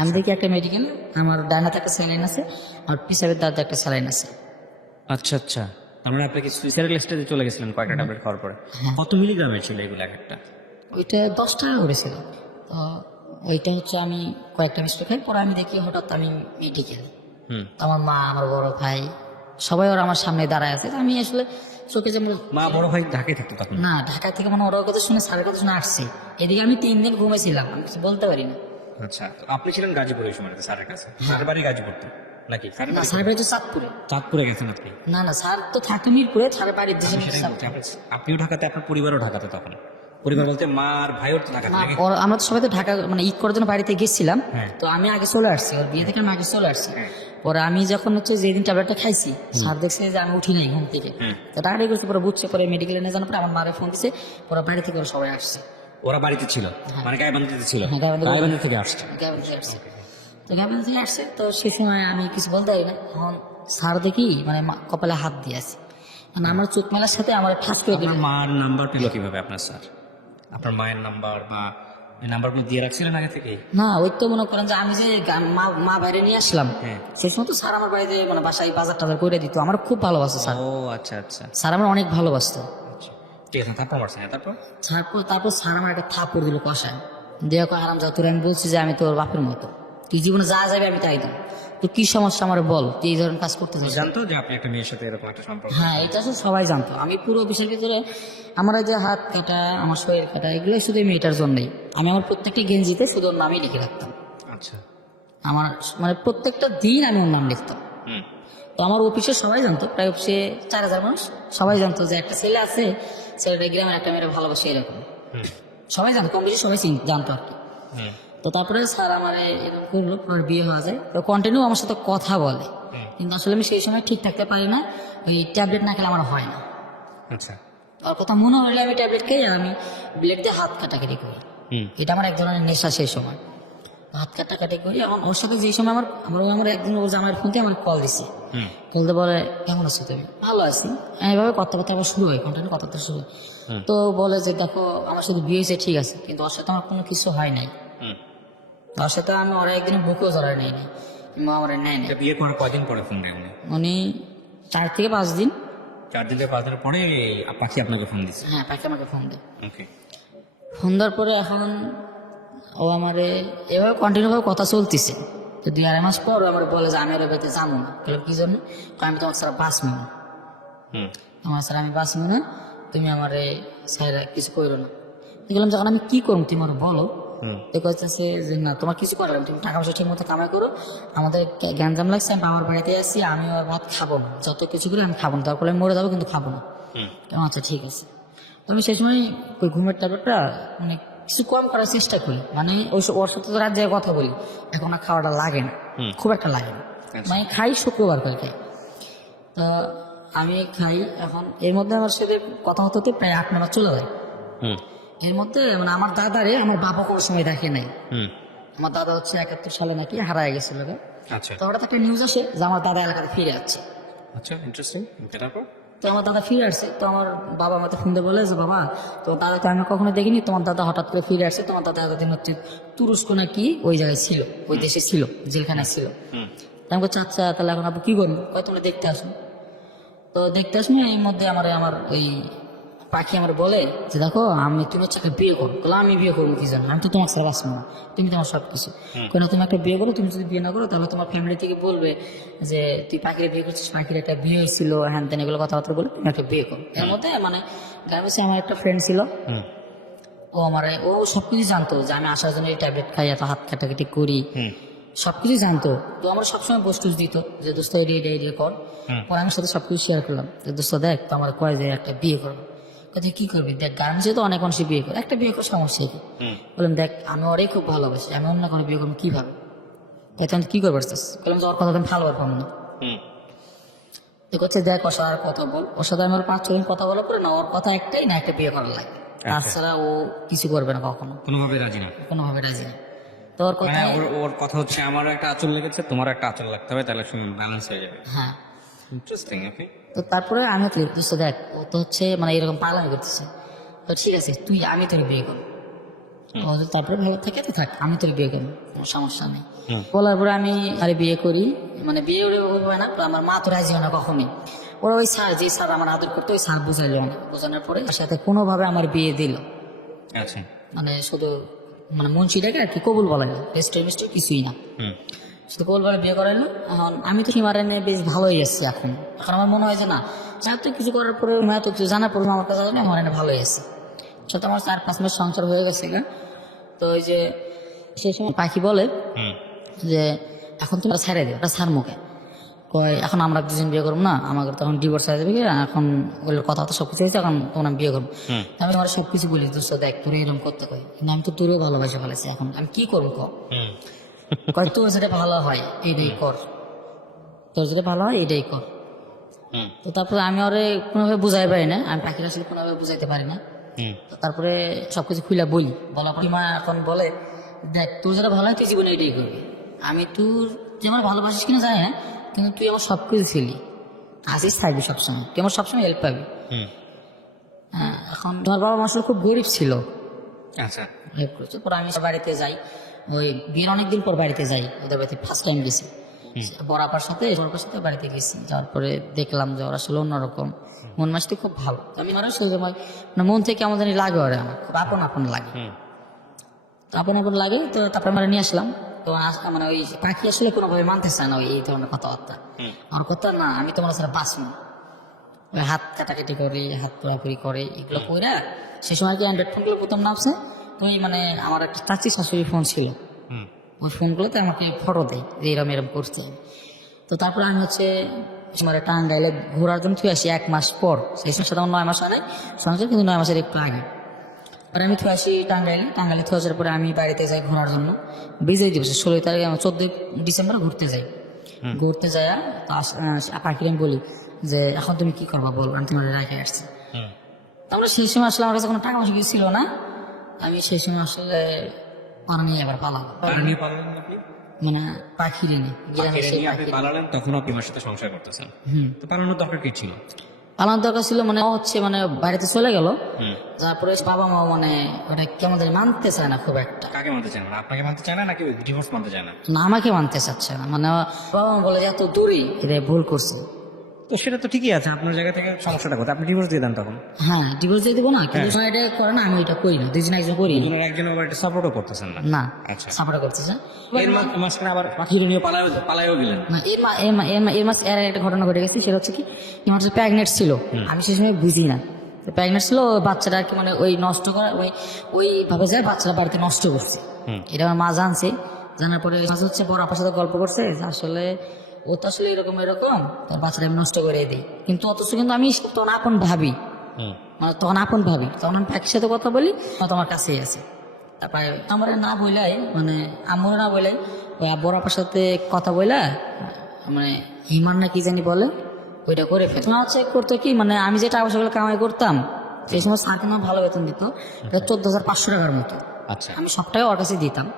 আমি দেখি একটা মেডিকেল, আমার ডানাতে একটা স্যালাইন আছে, আমার পিসাবের দাঁতে একটা স্যালাইন আছে। আচ্ছা আচ্ছা, তার মানে আপনি কি সুইসাইডাল স্টেজে চলে গেছিলেন কয়েকটা ট্যাবলেট খাওয়ার পরে? কত মিলিগ্রামের ছিল এগুলো এক একটা? ওইটা 10 টাকা করেছিল। তো ওইটা হচ্ছে আমি কয়েকটা মিষ্টি খাই, পরে আমি দেখি হঠাৎ আমি মেডিকেল। হুম। আমার মা, আমার বড় ভাই সবাই ওরা আমার সামনে দাঁড়ায় আছে। তো আমি আসলে চোখে যেমন মা বড় ভাই ঢাকায় থাকতো তখন? না, ঢাকা থেকে মানে ওরা কথা শুনে, স্যারের কথা শুনে আসছি। এদিকে আমি 3 দিন ঘুমেছিলাম, আমি কিছু বলতে পারি না। আচ্ছা, তো আপনি ছিলেন গাজীপুরে সময় স্যারের কাছে? স্যারের বাড়ি গাজীপুর তো নাকি? স্যারের না, বাড়ি স্যারের বাড়ি তো চাঁদপুরে। চাঁদপুরে গেছেন আপনি? না না, স্যার তো থাকে মিরপুরে, স্যারের বাড়ির দেশে সেটাই বলছি, আপনিও ঢাকাতে, আপনার পরিবারও ঢাকাতে তখন? পরিবার বলতে মা আর ভাইও তো ঢাকাতে নাকি? আমরা তো সবাই তো ঢাকা মানে ঈদ করার জন্য বাড়িতে গেছিলাম। হ্যাঁ। তো আমি আগে চলে আসছি, ওর বিয়ে থেকে আমি আগে চলে আসছি। পরে আমি যখন হচ্ছে যেদিন ট্যাবলেটটা খাইছি, স্যার দেখছে যে আমি উঠি নাই ঘুম থেকে, তো টাকাটাই করছে। পরে বুঝছে, পরে মেডিকেলে নিয়ে জানার পরে আমার মারে ফোন দিছে, পরে বাড়ি থেকে ওরা সবাই আসছে। ওরা বাড়িতে ছিল মানে গাইবান্ধাতে ছিল? হ্যাঁ, গাইবান্ধা- গাইবান্ধা থেকে আসছে। গাইবান্ধা থেকে আসছে। তো গাইবান্ধা থেকে আসছে, তো সে সময় আমি কিছু বলতে পারি না। এখন স্যার দেখি মানে কপালে হাত দিয়ে আছে, মানে আমার চোখ মেলার সাথে আমার ঠাস করে দিল। আপনার মার নাম্বার পেল কিভাবে আপনার স্যার? আপনার মায়ের নাম্বার বা এই নাম্বারগুলো দিয়ে রাখছিলেন আগে থেকে? না, ওই তো মনে করেন যে আমি যে মা বাইরে নিয়ে আসলাম, হ্যাঁ। সেই সময় তো স্যার আমার বাড়িতে মানে বাসায় বাজার টাজার করে দিত। আমার খুব ভালোবাসতো স্যার, ও আচ্ছা আচ্ছা স্যার আমার অনেক ভালোবাসতো। আচ্ছা, ঠিক আছে। তারপর মারছেন? তারপর? তারপর স্যার আমার একটা থাপ্পড় দিল কষায়, দেয়া কয় আরাম যা, তোর আমি বলছি যে আমি তোর বাপের মতো, তুই জীবনে যা যাবে আমি তাই দেব, তো কি সমস্যা আমার বল, তুই এই ধরনের কাজ করতে চাস? জানতো যে আপনি একটা মেয়ের সাথে এরকম একটা সম্পর্ক? হ্যাঁ, এটা আসলে সবাই জানতো। আমি পুরো অফিসের ভিতরে আমার এই যে হাত কাটা, আমার শরীর কাটা, এগুলো শুধু এই মেয়েটার জন্যই। আমি আমার প্রত্যেকটা গেঞ্জিতে শুধু ওর নামই লিখে রাখতাম। আচ্ছা। আমার মানে প্রত্যেকটা দিন আমি ওর নাম লিখতাম। হুম। তো আমার অফিসে সবাই জানতো, প্রায় অফিসে 4000 মানুষ, সবাই জানতো যে একটা ছেলে আছে, ছেলেটা গ্রামের একটা মেয়েটা ভালোবাসে, এরকম সবাই জানতো, কম বেশি সবাই জানতো আর কি। হুম। তো তারপরে স্যার আমার এরকম করলো, পরে বিয়ে হওয়া যায়, তো কন্টিনিউ আমার সাথে কথা বলে, কিন্তু আসলে আমি সেই সময় ঠিক থাকতে পারি না, ওই ট্যাবলেট না খেলে আমার হয় না। আচ্ছা। ওর কথা মনে হলে আমি ট্যাবলেট খাই, আর আমি ব্লেড দিয়ে হাত কাটাকাটি করি। হুম। এটা আমার এক ধরনের নেশা সেই সময়, হাত কাটাকাটি করি। এখন ওর সাথে যে সময় আমার একদিন ওর জামাইয়ের ফোন থেকে আমার কল দিছে, বলতে বলে কেমন আছো তুমি? ভালো আছি। এইভাবে কথাবার্তা আবার শুরু হয়, কন্টিনিউ কথাবার্তা শুরু হয়। তো বলে যে দেখো আমার শুধু বিয়ে হয়েছে ঠিক আছে, কিন্তু ওর সাথে আমার কোনো কিছু হয় নাই। ওর সাথে আমি ওরা একদিনে বুকেও জড়াই নেই নাই, কিংবা আমার নেয় নাই। এটা বিয়ে করার কয়দিন পরে ফোন দেয় উনি? উনি 4 থেকে 5 দিন। 4 দিন থেকে 5 দিনের পরে পাখি আপনাকে ফোন দিচ্ছে? হ্যাঁ, পাখি আমাকে ফোন দেয়। ওকে। ফোন দেওয়ার পরে এখন ও আমারে এভাবে কন্টিনিউ ভাবে কথা চলতেছে। তো 2-2.5 মাস পর ও আমার বলে যে আমি ওর বাড়িতে যাবো না। বললাম কি জন্য? কয়, আমি তোমার ছাড়া বাঁচবো না, হুম। তোমার ছাড়া আমি বাঁচবো না, তুমি আমারে ছাড়া কিছু করো না। দেখলাম যখন আমি কি করবো তুমি আমার বলো। তো কইতেছে যে না তোমার কিছু করলাম, তুমি টাকা পয়সা ঠিক মতো কামাই করো, আমাদের গ্যাঞ্জাম লাগছে, আমি বাবার বাড়িতে আসছি, আমি ওর ভাত খাবো না, যত কিছু করে আমি খাবো না, তারপর আমি মরে যাবো কিন্তু খাবো না। কেমন? আচ্ছা ঠিক আছে। তো আমি সেই সময় ওই ঘুমের ট্যাবলেটটা মানে কিছু কম করার চেষ্টা করি, মানে ওর সাথে তো রাত জায়গায় কথা বলি, এখন আর খাওয়াটা লাগে না, খুব একটা লাগে না, মানে খাই শুক্রবার করে খাই। তো আমি খাই, এখন এর মধ্যে আমার সাথে কথা হতে হতে প্রায় 8 মাস চলে যায়। এর মধ্যে মানে আমার দাদারে আমার বাবা কোনো সময় দেখে নাই। আমার দাদা হচ্ছে 71 সালে নাকি হারায় গেছিল। আচ্ছা তো হঠাৎ একটা নিউজ আসে যে আমার দাদা এলাকাতে ফিরে যাচ্ছে। আচ্ছা, ইন্টারেস্টিং। তারপর? তো আমার দাদা ফিরে আসছে, তো আমার বাবা আমাকে ফোন দিয়ে বলে যে বাবা তোমার দাদাকে আমি কখনো দেখিনি, তোমার দাদা হঠাৎ করে ফিরে আসছে, তোমার দাদা এতদিন হচ্ছে তুরস্ক নাকি ওই জায়গায় ছিল, ওই দেশে ছিল, জেলখানায় ছিল। আমি বলছি আচ্ছা তাহলে এখন আপনি কি করবেন? কয় তোমরা দেখতে আসুন। তো দেখতে আসুন, এর মধ্যে আমার ওই পাখি আমার বলে যে দেখো তুমি হচ্ছে একটা বিয়ে করো। বলে আমি বিয়ে করবো কি জানো, আমি তো তোমার সারা বাঁচবো না, তুমি তোমার সব কিছু কেন, তুমি একটা বিয়ে করো, তুমি যদি বিয়ে না করো তাহলে তোমার ফ্যামিলি থেকে বলবে যে তুই পাখিরে বিয়ে করছিস, পাখির একটা বিয়ে হয়েছিল, হ্যান তেন এগুলো কথাবার্তা বলে তুমি একটা বিয়ে করো। এর মধ্যে মানে গ্রামে আমার একটা ফ্রেন্ড ছিল, ও সবকিছু জানতো যে আমি আসার জন্য এই ট্যাবলেট খাই, এত হাত কাটাকাটি করি, সবকিছু জানতো। তো আমার সবসময় বস্তু দিত যে দোস্ত এডিয়া কর। পরে আমার সাথে সবকিছু শেয়ার করলাম যে দোস্ত দেখ তো আমার কয় যে একটা বিয়ে করবো। কোথায় কি করবি, দেখ গার্মেন্টসে তো অনেক মানুষই বিয়ে করে, একটা বিয়ে করে সমস্যা কি। বললাম দেখ আমি ওরে খুব ভালোবাসি, আমি অন্য কোনো বিয়ে করবো কিভাবে, তাই তো আমি কি করবো পারছিস। বললাম যে ওর কথা তো আমি ভালো পারবো না। তো করছে দেখ ওর সাথে আর কথা বল, ওর সাথে আমার 5-6 দিন কথা বলার পরে না ওর কথা একটাই না একটা বিয়ে করার লাগে, তাছাড়া ও কিছু করবে না কখনো, কোনোভাবে রাজি না। কোনোভাবে রাজি না। তো ওর কথা মানে ওর কথা হচ্ছে আমারও একটা আঁচল লেগেছে, তোমারও একটা আঁচল লাগতে হবে, তাহলে ব্যালেন্স হয়ে যাবে। হ্যাঁ। ইন্টারেস্টিং। ওকে। তো তারপরে আমি দোস্ত দেখ ও তো হচ্ছে মানে এরকম পালামি করতেছে, তো ঠিক আছে তুই আমি তোর বিয়ে করবো, ও যদি তারপরে ভালো থাকে তো থাক, আমি তোর বিয়ে করবো, কোনো সমস্যা নেই। বলার পরে আমি আরে বিয়ে করি, মানে বিয়ে হয় না, আমার মা তো রাজি হয় না কখনই। ওরা ওই স্যার যে স্যার আমার আদর করতো ওই স্যার বুঝাইলো না, বোঝানোর পরে তার সাথে কোনোভাবে আমার বিয়ে দিল, আচ্ছা। মানে শুধু মানে মুন্সিটাকে আর কি কবুল বলাইলো, রেস্টে কিছুই না, শুধু কবুল বলে বিয়ে করাইলো। এখন আমি তো সীমারে নিয়ে বেশ ভালোই আসছি। এখন এখন আমার মনে হয় যে না তো কিছু করার পরে তো কিছু জানার পরে আমার কাছে আমার এনে ভালোই আছে। সাথে আমার 4-5 মাস সংসার হয়ে গেছে গা। তো ওই যে সেই সময় পাখি বলে যে এখন তোমরা ছেড়ে দিও, ওটা ছাড় মুখে কয় এখন আমরা দুজন বিয়ে করবো না, আমাকে তখন ডিভোর্স হয়ে যাবে, এখন ওগুলোর কথা তো সবকিছু হয়েছে, এখন তোমরা আমি বিয়ে করবো। আমি তোমার সবকিছু বলি দোস্ত দেখ তোর এরকম করতে কই, কিন্তু আমি তো তোরও ভালোবাসা ফেলেছি, এখন আমি কি করবো কয় তোর যেটা ভালো হয় এটাই কর, তোর যেটা ভালো হয় এটাই কর। তো তারপরে আমি ওরে কোনোভাবে বুঝাই পারি না, আমি পাখির আসলে কোনোভাবে বুঝাইতে পারি না। তো তারপরে সবকিছু খুলে বলি, বলার পর মা এখন বলে দেখ তোর যেটা ভালো হয় তুই জীবনে এটাই করবি, আমি তোর যেমন ভালোবাসিস কিনা জানি না, কিন্তু তুই আমার সবকিছু ছিলি, আসিস থাকবি সবসময়, তুই আমার সবসময় হেল্প পাবি। হ্যাঁ। এখন তোমার বাবা আসলে খুব গরিব ছিল, আচ্ছা। হেল্প করেছে। পরে আমি বাড়িতে যাই, ওই বিয়ের অনেকদিন পর বাড়িতে যাই, ওদের বাড়িতে ফার্স্ট টাইম গেছি বড়াপার সাথে বাড়িতে গেছি। যাওয়ার পরে দেখলাম যে ওরা আসলে অন্যরকম, মন মাসটি খুব ভালো। আমি আরো সেই সময় মানে মন থেকে আমাদের লাগে, ওরা আমার খুব আপন আপন লাগে, আপন আপন লাগে। তো তারপরে আমরা নিয়ে আসলাম। তো মানে ওই পাখি আসলে কোনোভাবে মানতে চায় না ওই এই ধরনের কথাবার্তা। আমার কথা না আমি তোমার সাথে বাঁচবো, ওই হাত কাটাকাটি করে হাত পোড়াপুরি করে এগুলো করে। সে সময় কি অ্যান্ড্রয়েড ফোনগুলো প্রথম নামছে, তো ওই মানে আমার একটা চাচি শাশুড়ি ফোন ছিল, ওই ফোনগুলোতে আমাকে ফটো দেয় যে এরম এরম করছে। তো তারপরে আমি হচ্ছে মানে টাঙ্গাইলে ঘোরার জন্য থুয়ে আসি 1 মাস পর, সেই সময় সাথে আমার 9 মাস হয় নাই সংসার, কিন্তু 9 মাসের একটু আগে। আর আমি থুয়ে আসি টাঙ্গাইলে থুয়ে আসার পরে আমি বাড়িতে যাই ঘোরার জন্য, বিজয় দিবসে 16 তারিখে আমি 14 ডিসেম্বর ঘুরতে যাই। ঘুরতে যাই পাখির আমি বলি যে এখন তুমি কি করবা বল, আমি তোমার রেখে আসছি। আমরা সেই সময় আসলে আমার কাছে কোনো টাকা পয়সা কিছু ছিল না, আমি সেই সময় আসলে পানা নিয়ে এবার পালাবো, মানে পাখির এনে গ্রামে সেই পাখি পালালেন, তখন আপনি আমার সাথে সংসার করতেছেন। তো পালানোর দরকার কি ছিল? পালানোর দরকার ছিল মানে ও হচ্ছে মানে বাড়িতে চলে গেল, তারপরে বাবা মা মানে ওটা কেমন জানি মানতে চায় না খুব একটা। কাকে মানতে চায় না? আপনাকে মানতে চায় না নাকি ডিভোর্স মানতে চায় না? না আমাকে মানতে চাচ্ছে না, মানে বাবা মা বলে যে এত দূরে এটা ভুল করছে। তো সেটা তো ঠিকই আছে, আপনার জায়গা থেকে সমস্যাটা কোথায়? আপনি ডিভোর্স দিয়ে দেন তখন। হ্যাঁ ডিভোর্স দিয়ে দেবো না, কিন্তু এটা করে না, আমি এটা করি না, দুজনে একজন করি না। দুজনের একজন আবার এটা সাপোর্টও করতেছেন না। না আচ্ছা। সাপোর্ট করতেছে এর মাঝখানে আবার পাখির নিয়ে পালাইও গেলেন। না। এর একটা ঘটনা ঘটে গেছে, সেটা হচ্ছে কি আমার প্রেগনেন্ট ছিল, আমি সেই সময় বুঝি না প্রেগনেন্ট ছিল। বাচ্চাটা আর কি মানে ওই নষ্ট করা ওইভাবে যায় বাচ্চাটা বাড়িতে নষ্ট করছে, এটা আমার মা জানছে। জানার পরে হচ্ছে বড় আপার সাথে গল্প করছে যে আসলে ও তো আসলে এরকম তার বাচ্চাটা আমি নষ্ট করে দিই, কিন্তু অথচ কিন্তু আমি তখন আপন ভাবি, মানে তখন আপন ভাবি, তখন আমি পাখির সাথে কথা বলি তোমার কাছেই আছে। তারপরে আমার না বইলাই মানে আমার না বইলাই ওই বড় আপার সাথে কথা বইলা মানে হিমান না কি জানি বলে ওইটা করে ফেল হচ্ছে করতো কি মানে আমি যে টাকা পয়সাগুলো কামাই করতাম সেই সময় স্যার কিন্তু ভালো বেতন দিত, 14,500 টাকার মতো। আচ্ছা আমি সব টাকা ওর কাছে দিতাম।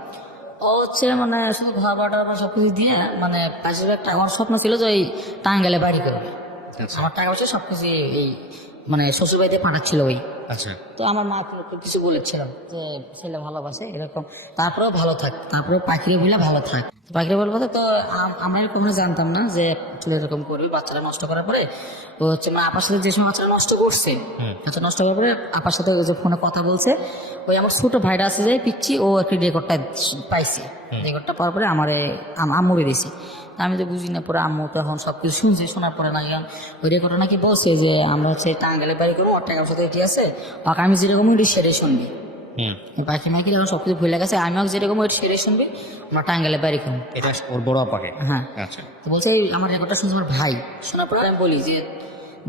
ও হচ্ছে মানে শুধু ঘর বাটার সবকিছু দিয়ে মানে আমার স্বপ্ন ছিল যে ওই টাঙ্গাইলে বাড়ি করবে। আমার টাকা পয়সা সবকিছু এই মানে শ্বশুর বাড়িতে পাঠাচ্ছিল ওই। আচ্ছা। তো আমার মা কিছু বলেছিলাম যে ছেলে ভালোবাসে এরকম, তারপরেও ভালো থাক, তারপরে পাখিরে বলে ভালো থাক। পাখিরে বলবো তো আমরা এরকম জানতাম না যে ছেলে এরকম করবে। বাচ্চাটা নষ্ট করার পরে ও হচ্ছে মানে আপার সাথে যে সময় বাচ্চাটা নষ্ট করছে, বাচ্চা নষ্ট করার পরে আপার সাথে ওই যে ফোনে কথা বলছে, ওই আমার ছোট ভাইটা আছে যে পিচ্ছি, ও একটি রেকর্ডটা পাইছে, রেকর্ডটা পাওয়ার পরে আমার আম্মুরে দিয়েছে। আমি তো বুঝি না, পরে আম্মু তখন সবকিছু শুনছি, শোনার পরে নাকি ওই রেকর্ডটা নাকি বলছে যে আমরা হচ্ছে টাঙ্গাইলে বাড়ি করবো, ওর টাকার সাথে এটি আছে, ওকে আমি যেরকম সেটাই শুনবি। পাখি মাখি এখন সবকিছু ভুলে গেছে, আমিও যেরকম ওই সেরে শুনবে আমরা টাঙ্গালে বাড়ি খাবো। এটা ওর বড় আপাকে? হ্যাঁ। আচ্ছা। তো বলছে এই আমার রেকর্ডটা শুনছে আমার ভাই। শোনার পর আমি বলি যে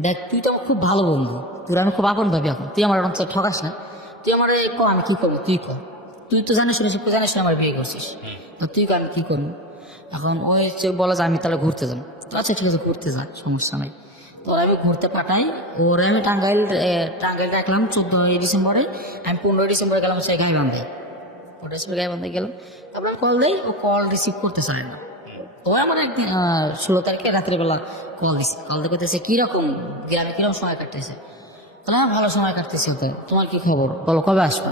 দেখ তুই তো আমার খুব ভালো বন্ধু, তোর আমি খুব আপন ভাবি, এখন তুই আমার অন্তত ঠকাস না, তুই আমার আমি কি করবো, তুই কর, তুই তো জানিস শুনে জানিস আমার বিয়ে করছিস, তো তুই আমি কি করবো। এখন ওই যে বলা যে আমি তাহলে ঘুরতে যাবো, তো আচ্ছা ঠিক আছে ঘুরতে যা, সমস্যা নাই। তো আমি ঘুরতে পাঠাই ওরে, আমি টাঙ্গাইল রাখলাম 14 ডিসেম্বরে, আমি 15 ডিসেম্বরে গেলাম সেই গাইবান্ধায়, 15 ডিসেম্বরে গাইবান্ধায় গেলাম। তারপরে কল দেয়, ও কল রিসিভ করতে চায় না। তো আমার একদিন 16 তারিখে রাত্রিবেলা কল দিচ্ছে, কল দিয়ে করতেছে কিরকম গ্রামে কিরকম সময় কাটতেছে, তাহলে আমার ভালো সময় কাটতেছে, তো তোমার কি খবর বলো, কবে আসবে।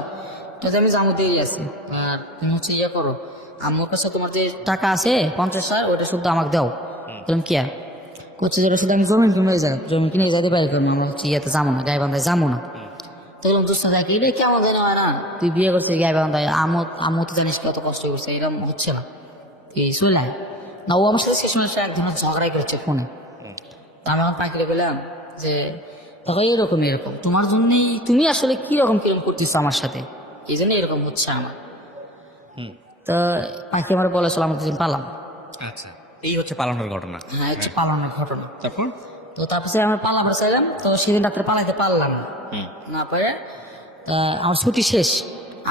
তো আমি জামু দিয়ে আছি, আর তুমি হচ্ছে ইয়ে করো, আমার কাছে তোমার যে টাকা আছে 50,000 ওটা শুধু আমাকে দাও। বললাম কি আর করছে, যেটা শুধু আমি জমি কিনে যাই, জমি কিনে যাতে বাইরে করবো, আমরা হচ্ছে ইয়েতে যাবো না, গাইবান্ধায় যাবো না। তো বললাম দুঃস্থ থাকি রে, কেমন জানি হয় না, তুই বিয়ে করছিস গাইবান্ধায়, আমও তো জানিস কত কষ্ট করছে, এরকম হচ্ছে না, তুই চলে আয় না। ও আমার সাথে সে সময় এক ধরনের ঝগড়াই করছে ফোনে। তা আমি আমার পাখিরে বললাম যে তখন এরকম তোমার জন্যই, তুমি আসলে কিরকম করতেছো আমার সাথে, এই জন্য এরকম হচ্ছে আমার। তো পাখি আমার বলেছিল আমার দুদিন পালাম। আচ্ছা, এই হচ্ছে পালানোর ঘটনা। হ্যাঁ, হচ্ছে পালানোর ঘটনা। তারপর তো তারপরে আমরা পালাবার চাইলাম, তো সেদিন ডাক্তার পালাইতে পারলাম না পারে। তা আমার ছুটি শেষ,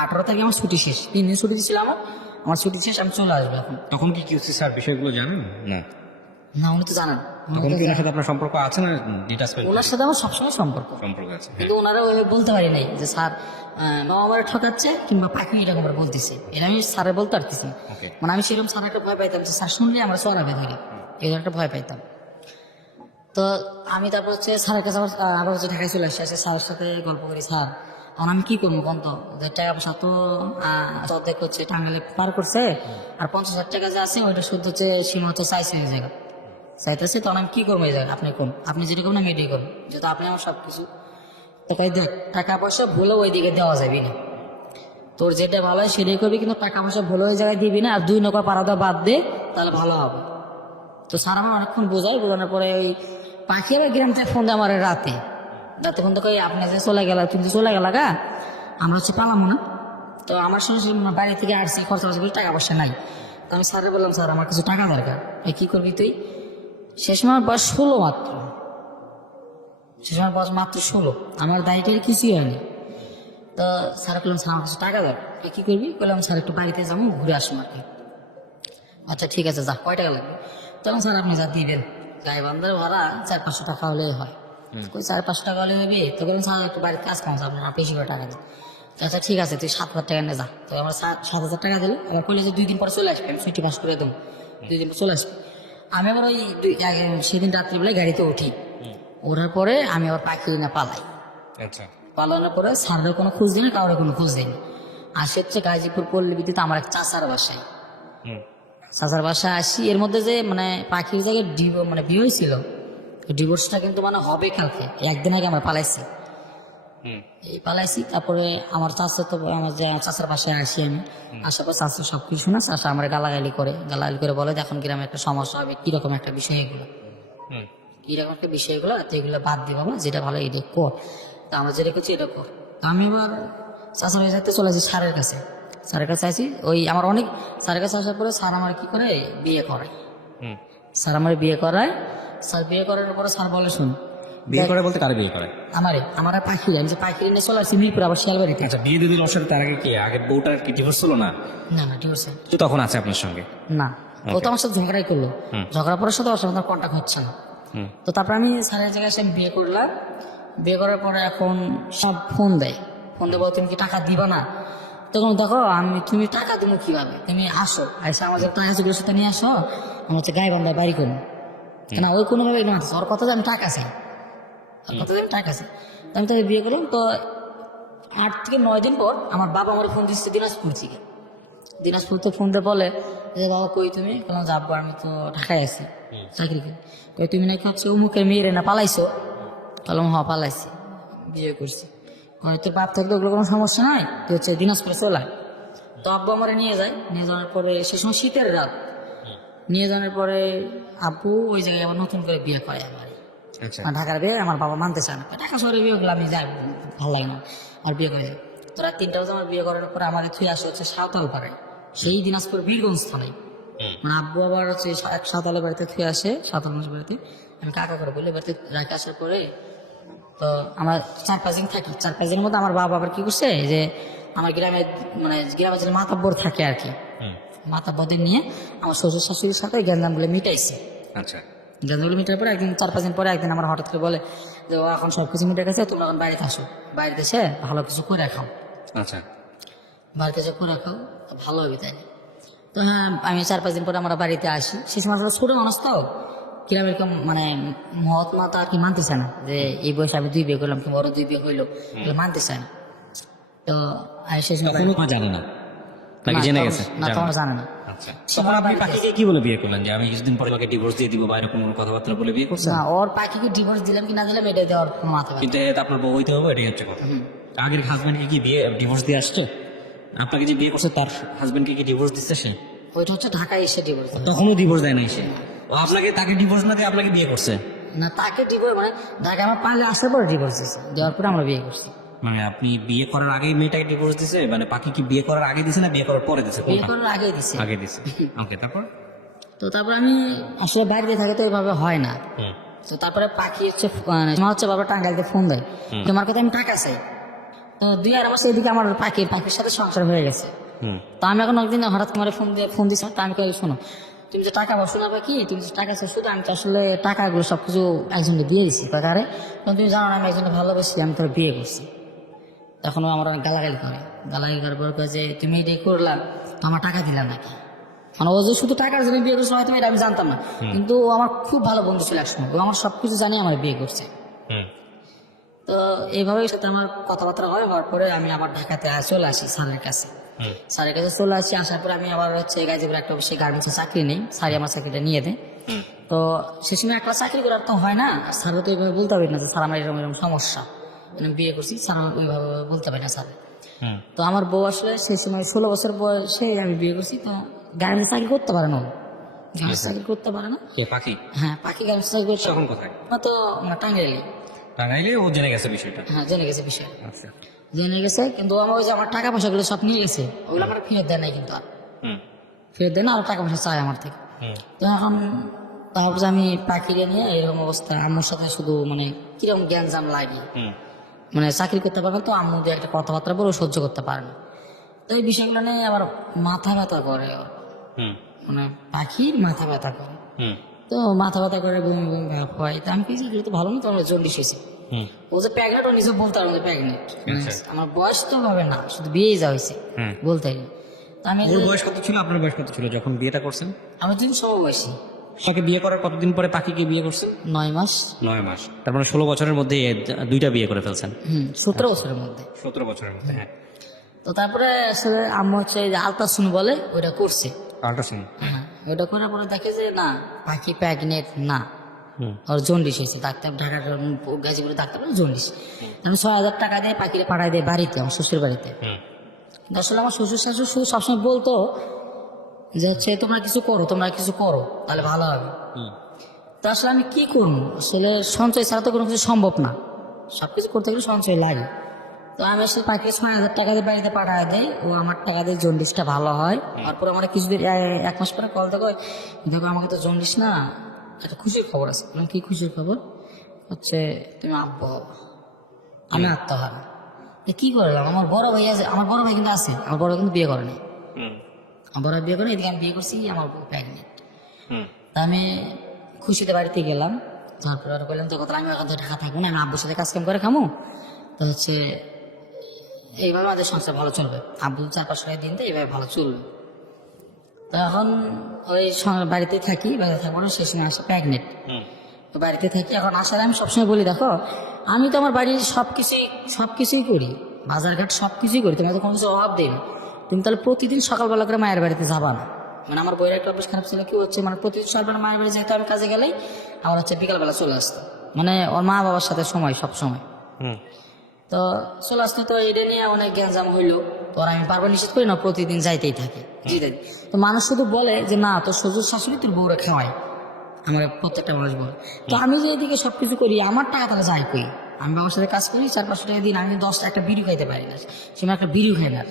18 তারিখে আমার ছুটি শেষ, 3 দিন ছুটি দিয়েছিল আমার ছুটি শেষ, আমি চলে আসবো এখন। তখন কি কিউসি স্যার বিষয়গুলো জানেন না? না, উনি তো জানেন, তখন কি ওনার সাথে আপনার সম্পর্ক আছে না ডিটাচমেন্ট? ওনার সাথে আমার সবসময় সম্পর্ক আছে। কিন্তু ওনারা ওইভাবে বলতে পারি নাই যে স্যার বাবা আমার ঠকাচ্ছে কিংবা পাখি এরকম করে বলতেছে, এটা আমি স্যারে বলতে পারতেছি না। মানে আমি সেরকম স্যার একটা ভয় পাইতাম যে স্যার শুনলে আমরা চড়াবে ধরে, এই একটা ভয় পাইতাম। তো আমি তারপর হচ্ছে স্যারের কাছে আবার হচ্ছে ঢাকায় চলে আসছি, স্যারের সাথে গল্প করি, স্যার এখন আমি কি করবো বন্ধ, টাকা পয়সা তো অর্ধেক হচ্ছে টাঙ্গাইলে পার করছে, আর 50,000 টাকা যে আছে ওইটা শুদ্ধ হচ্ছে সীমা তো চাইছে এই জায়গা চাইতেছে, তখন আমি কি করবো এই জায়গায়, আপনি কোন আপনি যেটা করবেন আমি এটাই করবো, যেহেতু আপনি আমার সব কিছু। তো তাই দেখ টাকা পয়সা ভুলে ওই দিকে দেওয়া যাবে না, তোর যেটা ভালো হয় সেটাই করবি, কিন্তু টাকা পয়সা ভুলে ওই জায়গায় দিবি না, আর 2 নৌকা পাড়া দেওয়া বাদ দে, তাহলে ভালো হবে। তো স্যার আমার অনেকক্ষণ বোঝানোর পরে ওই পাখি আবার গ্রাম থেকে ফোন দেয় আমার রাতে ফোন তো কই আপনি যে চলে গেল, তুমি তো চলে গেলা গা, আমরা হচ্ছে পালামো না। তো আমার সঙ্গে বাড়ি থেকে আসছি, খরচা বলে টাকা পয়সা নাই। তো আমি স্যারে বললাম স্যার আমার কিছু টাকা দরকার, কি করবি তুই। সে সময় বয়স 16 মাত্র, সে সময় বয়স মাত্র 16, আমার দায়িত্বের কিছুই হয়নি। তো স্যার বললাম স্যার আমার কিছু টাকা দরকার, কি করবি, বললাম স্যার একটু বাড়িতে যাবো ঘুরে আসবো আর কি। আচ্ছা ঠিক আছে যা, কয় টাকা লাগবে, তখন স্যার আপনি যা দিবেন, গাইবান্ধার ভাড়া 400-500 টাকা হলে হয়, 400-500 টাকা হলে হবে। তো বললাম স্যার একটু বাড়িতে কাজ কাম আপনার বেশি করে টাকা দিন। আচ্ছা ঠিক আছে তুই 7,000 টাকা নিয়ে যা। তো আমার 7,000 টাকা দিল, আবার বললে যে 2 দিন পরে চলে আসবে, আমি ছুটি পাস করে দেবো, 2 দিন পর চলে আসবে। আমি আবার ওই সেদিন রাত্রিবেলায় গাড়িতে উঠি, ওঠার পরে আমি আবার পাখি না পালাই। আচ্ছা, পালানোর পরে স্যারের কোনো খোঁজ দিই না, কারোর কোনো খোঁজ দিই না। আর সে হচ্ছে গাজীপুর পল্লীবিদ্যুৎ আমার এক চাচার বাসায়, চাচার বাসায় আসি। এর মধ্যে যে মানে পাখির জায়গায় বিয়ে হয়েছিল, ডিভোর্সটা কিন্তু মানে হবে কালকে, একদিন আগে আমরা পালাইছি, এই পালাইছি। তারপরে আমার চাচা তো আমার যে চাচার বাসায় আসি আমি, আসার পর চাচা সব কিছু না, চাচা আমার গালাগালি করে বলে এখন গ্রামে একটা সমস্যা হবে, কিরকম একটা বিষয় এগুলো, কিরকম একটা বিষয় এগুলো, তো এগুলো বাদ দিই বাবা, যেটা ভালো এটা কর। তো আমরা যেটা করছি এটা কর। তো আমি এবার চাচার বাড়ি যাতে চলে আসি স্যারের কাছে, স্যারের কাছে আসি, ওই আমার অনেক স্যারের কাছে আসার পরে স্যার আমার কি করে বিয়ে করায়, স্যার আমার বিয়ে করায়। স্যার বিয়ে করার পরে স্যার বলে শুন, বিয়ে করে বলতে কারে বিয়ে করে? আমার পাখি, আমি যে পাখি নিয়ে চলে আসছি মিরপুর, আবার শিয়ালবাড়িতে। আচ্ছা, বিয়ে দিদির অবসরে তার আগে কি আগের বউটার কি ডিভোর্স হলো না? না ডিভোর্স তখন আছে আপনার সঙ্গে? না, ও তো আমার সাথে ঝগড়াই করলো, ঝগড়া পরের সাথে ওর সাথে কন্ট্যাক্ট হচ্ছে না। তো তারপর আমি স্যারের জায়গায় এসে বিয়ে করলাম, বিয়ে করার পরে এখন সব ফোন দেয়, ফোন দেবো তুমি কি টাকা দিবা না, তখন দেখো তুমি টাকা দিবো কিভাবে, তুমি আসো এসে আমার যে টাকা আছে সাথে নিয়ে আসো, আমার হচ্ছে গাইবান্ধায় বাড়ি করবো না, ওই কোনোভাবে না ওর কথা যে আমি টাকা চাই, ওর কথা যে আমি টাকা চাই। আমি তাকে বিয়ে করলাম। তো 8 থেকে 9 দিন পর আমার বাবা আমার ফোন দিচ্ছে দিনাজপুর থেকে, দিনাজপুর তো ফোন দিয়ে বলে যে বাবা কই তুমি, বললাম যে আব্বা আমি তো ঢাকায় আছি চাকরি করি, কই তুমি নাকি হচ্ছে অমুকের মেয়েরে না পালাইছো, বললাম হ্যাঁ পালাইছি, বিয়ে করছি। তোর বাপ থাকলে ওগুলো কোনো সমস্যা নয়, তুই হচ্ছে দিনাজপুরে চলে। তো আব্বু আমার নিয়ে যায়, নিয়ে যাওয়ার পরে সে সময় শীতের রাত, নিয়ে যাওয়ার পরে আব্বু ওই জায়গায় আবার নতুন করে বিয়ে করে আমার, ঢাকার বিয়ে আমার বাবা মানতে চায় না, ঢাকা শহরে বিয়ে করলে আমি যাই ভালো লাগে না, আর বিয়ে করে যায়। তো তো রাত 3টা বাজে আমার বিয়ে করার পরে আমাদের থুই আসে হচ্ছে সাঁওতাল পাড়ায়, সেই দিনাজপুর বীরগঞ্জ থানায়। মানে আব্বু আবার হচ্ছে সাঁওতালের বাড়িতে থুই আসে, সাঁওতাল মানুষের বাড়িতে। আমি কাকা করে বলি, বাড়িতে রাখে আসার পরে তো আমার 4-5 দিন থাকি। 4-5 দিনের মধ্যে আমার বাবা আবার কি করছে যে আমার গ্রামে, মানে গ্রামের যে মাতাব্বর থাকে আর কি, মাতাব্বরদের নিয়ে আমার শ্বশুর শাশুড়ির সাথে গ্যাঞ্জামগুলো মিটাইছে। আচ্ছা গ্যাঞ্জামগুলো মিটার পরে একদিন 4-5 দিন পরে একদিন আমার হঠাৎ করে বলে যে ও এখন সব কিছু মিটে গেছে, তোমরা এখন বাড়িতে আসো, বাড়িতে এসে ভালো কিছু করে খাও, আচ্ছা বাড়িতে এসে করে খাও ভালো হবে। তাই তো হ্যাঁ, আমি 4-5 দিন পরে আমরা বাড়িতে আসি। সেই সময় আসলে ছোট মানুষ তো কিরকম এরকম মানে মহাত্মা তা কি মানতেছে না যে এই বয়সে আমি 2 বিয়ে করলাম, কিংবা ওরা 2 বিয়ে করলো, মানতেছে না। তো আমি সেই সময় তখনও মা জানে না, নাকি জেনে গেছে? না, তোমার জানে না। আচ্ছা, তখন আপনি পাখিকে কি বলে বিয়ে করলেন যে আমি কিছুদিন পরে তোমাকে ডিভোর্স দিয়ে দিব বা এরকম কোনো কথাবার্তা বলে বিয়ে করছেন? না, ওর পাখিকে ডিভোর্স দিলাম কি না দিলাম এটা দেওয়ার কোনো মাথা ব্যথা। কিন্তু এটা আপনার বউ হইতে হবে, এটাই হচ্ছে কথা। আগের হাজবেন্ডকে কি বিয়ে ডিভোর্স দিয়ে আসছে? আপনাকে যে বিয়ে করছে তার হাজবেন্ডকে কি ডিভোর্স দিচ্ছে সে? ওইটা হচ্ছে ঢাকায় এসে ডিভোর্স। তখনও ডিভোর্স দেয় নাই সে? ও আপনাকে, তাকে ডিভোর্স না দিয়ে আপনাকে বিয়ে করছে? না, তাকে ডিভোর্স মানে ঢাকা আমার পালে আসার পরে ডিভোর্স দিয়েছে, দেওয়ার পরে আমরা বিয়ে করছি। মানে আপনি বিয়ে করার আগেই মেয়েটাকে ডিভোর্স দিছে? মানে পাখি কি বিয়ে করার আগে দিছে না বিয়ে করার পরে দিছে? বিয়ে করার আগেই দিছে। আগে দিছে। ওকে, তারপর? তো তারপর আমি আসলে বাইরে থাকে তো এইভাবে হয় না। তো তারপরে পাখি হচ্ছে মা হচ্ছে বাবা টাঙ্গাইলতে ফোন দেয়, তোমার কথা আমি টাকা চাই। তো 2-2.5 মাস এদিকে আমার পাখির সাথে সংসার হয়ে গেছে। তো আমি এখন একদিন হঠাৎ করে ফোন দিচ্ছি, তা আমি কই শোনো, তুমি যে টাকা বসো না পাখি, তুমি যে টাকা চাই, শুধু আমি তো আসলে টাকাগুলো সবকিছু একজনকে দিয়ে দিচ্ছি। কাকারে তুমি জানো না আমি একজনকে ভালোবাসি, আমি তোর বিয়ে করছি। তখন ও আমার অনেক গালাগালি করে, গালাগালি করার পর কয় যে তুমি এটাই করলা, আমার টাকা দিলাম নাকি। মানে ও যে শুধু টাকার জন্য বিয়ে করছে হয়তো এটা আমি জানতাম না, কিন্তু ও আমার খুব ভালো বন্ধু ছিল একসময়, ও আমার সবকিছু জানি আমার বিয়ে করছে। তো এইভাবে সাথে আমার কথাবার্তা হওয়ার পরে আমি আবার ঢাকাতে চলে আসি স্যারের কাছে। স্যারের কাছে চলে আসি, আসার পরে আমি আবার হচ্ছে গাজীপুর একটা অফিসে গার্মেন্টসে চাকরি নেই, স্যারই আমার চাকরিটা নিয়ে দেয়। তো সে সময় একলা চাকরি করার তো হয় না, স্যার তো এইভাবে বলতে পারি না যে স্যার আমার এরকম এরকম সমস্যা, আমি বিয়ে করছি, স্যার আমার ওইভাবে বলতে পারি না স্যার। তো আমার বউ আসলে সেই সময় 16 বছর বয়সে আমি বিয়ে করছি। তো গার্মেন্টস চাকরি করতে পারে না, গার্মেন্টস চাকরি করতে পারে না। কে পাখি? হ্যাঁ, পাখি গার্মেন্টস চাকরি করছে। তখন কোথায়? তো মানে টাঙ্গাইলে। টাঙ্গাইলে? ও জেনে গেছে বিষয়টা? হ্যাঁ, জেনে গেছে বিষয়, আচ্ছা। জেনে গেছে। কিন্তু আমার ওই যে আমার টাকা পয়সাগুলো সব নিয়ে গেছে, ওগুলো আমার ফেরত দেয় নাই, কিন্তু আর ফেরত দেয় না, আর টাকা পয়সা চাই আমার থেকে। তো এখন তারপর আমি পাখিরে নিয়ে এরকম অবস্থা, আম্মুর সাথে শুধু মানে কিরকম জ্ঞানজাম লাগে, মানে চাকরি করতে পারবেন তো আম্মু দিয়ে একটা কথাবার্তা বলে সহ্য করতে পারে না। তো এই বিষয়গুলো নিয়ে আবার মাথা ব্যথা করে ওর। মানে পাখির মাথা ব্যথা করে, তো মাথা ব্যথা করে বমি বমি ভাব হয়। তো আমি কিছু তো ভালো না, তো আমার জন্ডিস হয়েছে। ও যে প্রেগনেন্ট, ও নিজে বলতে পারবো যে প্রেগনেন্ট। আমার বয়স তো হবে না, শুধু বিয়েই যা হয়েছে, বলতে পারি। তো আমি ওর বয়স কত ছিল, আপনার বয়স কত ছিল যখন বিয়েটা করছেন? আমি দিন সমবয়সী। তাকে বিয়ে করার কতদিন পরে পাখিকে বিয়ে করছেন? 9 মাস। 9 মাস। তার মানে 16 বছরের মধ্যে 2টা বিয়ে করে ফেলছেন? 17 বছরের মধ্যে। 17 বছরের মধ্যে, হ্যাঁ। তো তারপরে আসলে আম্মু হচ্ছে যে আলট্রাসাউন্ড বলে ওইটা করছে। আল্ট্রাসাউন্ড? হ্যাঁ, ওইটা করার পরে দেখে যে না, পাখি প্রেগনেন্ট না, ওর জন্ডিস হয়েছে। ডাক্তার ঢাকার গাজীপুরে ডাক্তার বলে জন্ডিস। আমি 6,000 টাকা দিয়ে পাখিরে পাঠাই দেয় বাড়িতে, আমার শ্বশুর বাড়িতে। আসলে আমার শ্বশুর শাশুড়ি শুধু সবসময় বলতো যে হচ্ছে তোমরা কিছু করো, তোমরা কিছু করো, তাহলে ভালো হবে। তো আসলে আমি কি করবো, আসলে সঞ্চয় ছাড়া তো কোনো কিছু সম্ভব না, সবকিছু করতে গেলে সঞ্চয় লাগে। তো আমি আসলে পাখিকে 6,000 টাকা দিয়ে বাড়িতে পাঠায় দেয়, ও আমার টাকা দিয়ে জন্ডিসটা ভালো হয়। তারপর আমার কিছুদিন 1 মাস পরে কল দেখো, দেখো আমাকে তো জন্ডিস না, একটা খুশির খবর আছে। কি খুশির খবর? হচ্ছে তুমি আব্বা হবা। আমি আত্মহারা। কি করলাম, আমার বড় ভাই আছে, আমার বড় ভাই কিন্তু আছে, আমার বড় ভাই কিন্তু বিয়ে করেনি। আমার বড় ভাই বিয়ে করে, এদিকে আমি বিয়ে করছি, আমার বউ প্রেগনেন্ট। তা আমি খুশিতে বাড়িতে গেলাম, তারপর আর বললাম তো কথা, আমি এখন তো ঢাকা থাকবো না, আমি আব্বুর সাথে কাজ কাম করে খামো। তো হচ্ছে এইভাবে আমাদের সংসার ভালো চলবে, আব্বু 4-5 টাকা দিন তো এইভাবে ভালো চলবে। তো এখন ওই বাড়িতে থাকি, বাড়িতে থাকবো না, সেই সময় আসে প্রেগনেন্ট। তো বাড়িতে থাকি, এখন আসার আমি সবসময় বলি দেখো আমি তো আমার বাড়ির সবকিছুই করি, বাজারঘাট সবকিছুই করি, তোমার তো কোনো কিছু অভাব দেই না। তুমি তাহলে প্রতিদিন সকালবেলা করে মায়ের বাড়িতে যাবা না? মানে আমার বইয়ের একটা অভ্যাস খারাপ ছিল, কি হচ্ছে মানে প্রতিদিন সকালবেলা মায়ের বাড়ি যেহেতু আমি কাজে গেলেই আমার হচ্ছে বিকালবেলা চলে আসতো, মানে ওর মা বাবার সাথে সময় সব সময়। তো চলে আসতো, তো এটা নিয়ে অনেক গ্যাঞ্জাম হইলো। তো আর আমি পারবো নিষেধ করি না, প্রতিদিন যাইতেই থাকে। তো মানুষ শুধু বলে যে না তোর শ্বশুর শাশুড়ি তোর বউরে খাওয়ায়, আমার প্রত্যেকটা মানুষ বলে। তো আমি যে এদিকে সবকিছু করি, আমার টাকা তাহলে যাই কই, আমি বাবার সাথে কাজ করি 400-500 টাকা দিন, আমি 10 একটা বিড়ি খাইতে পারি না, সে একটা বিড়িও খাই না।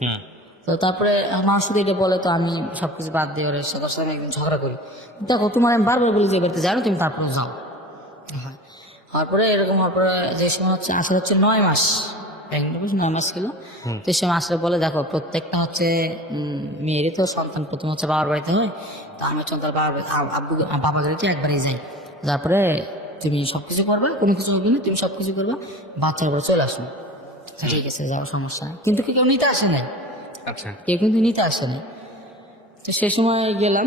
হুম। তো তারপরে আমার সাথে এটা বলে, তো আমি সবকিছু বাদ দিয়ে ওর সাথে আমি একদিন ঝগড়া করি। দেখো তোমার আমি বারবার বলি যে বাড়িতে জানো তুমি, তারপরে যাও। হয় হওয়ার পরে এরকম হওয়ার পরে যে সময় হচ্ছে আসলে হচ্ছে 9 মাস, 9 মাস ছিল। তো এই সময় আসলে বলে দেখো প্রত্যেকটা হচ্ছে মেয়েরই তো সন্তান প্রথম হচ্ছে বাবার বাড়িতে হয়, তো আমি হচ্ছে তার বাবার বাড়িতে একবারই যাই, তারপরে তুমি সবকিছু করবে, কোনো কিছু হবে না, তুমি সবকিছু করবে, বাচ্চার উপরে চলে আসবে। ঠিক আছে যাও, সমস্যা নেই। কিন্তু কেউ নিতে আসে নাই, আচ্ছা। কেউ কিন্তু নিতে আসে নাই। তো সেই সময় গেলাম,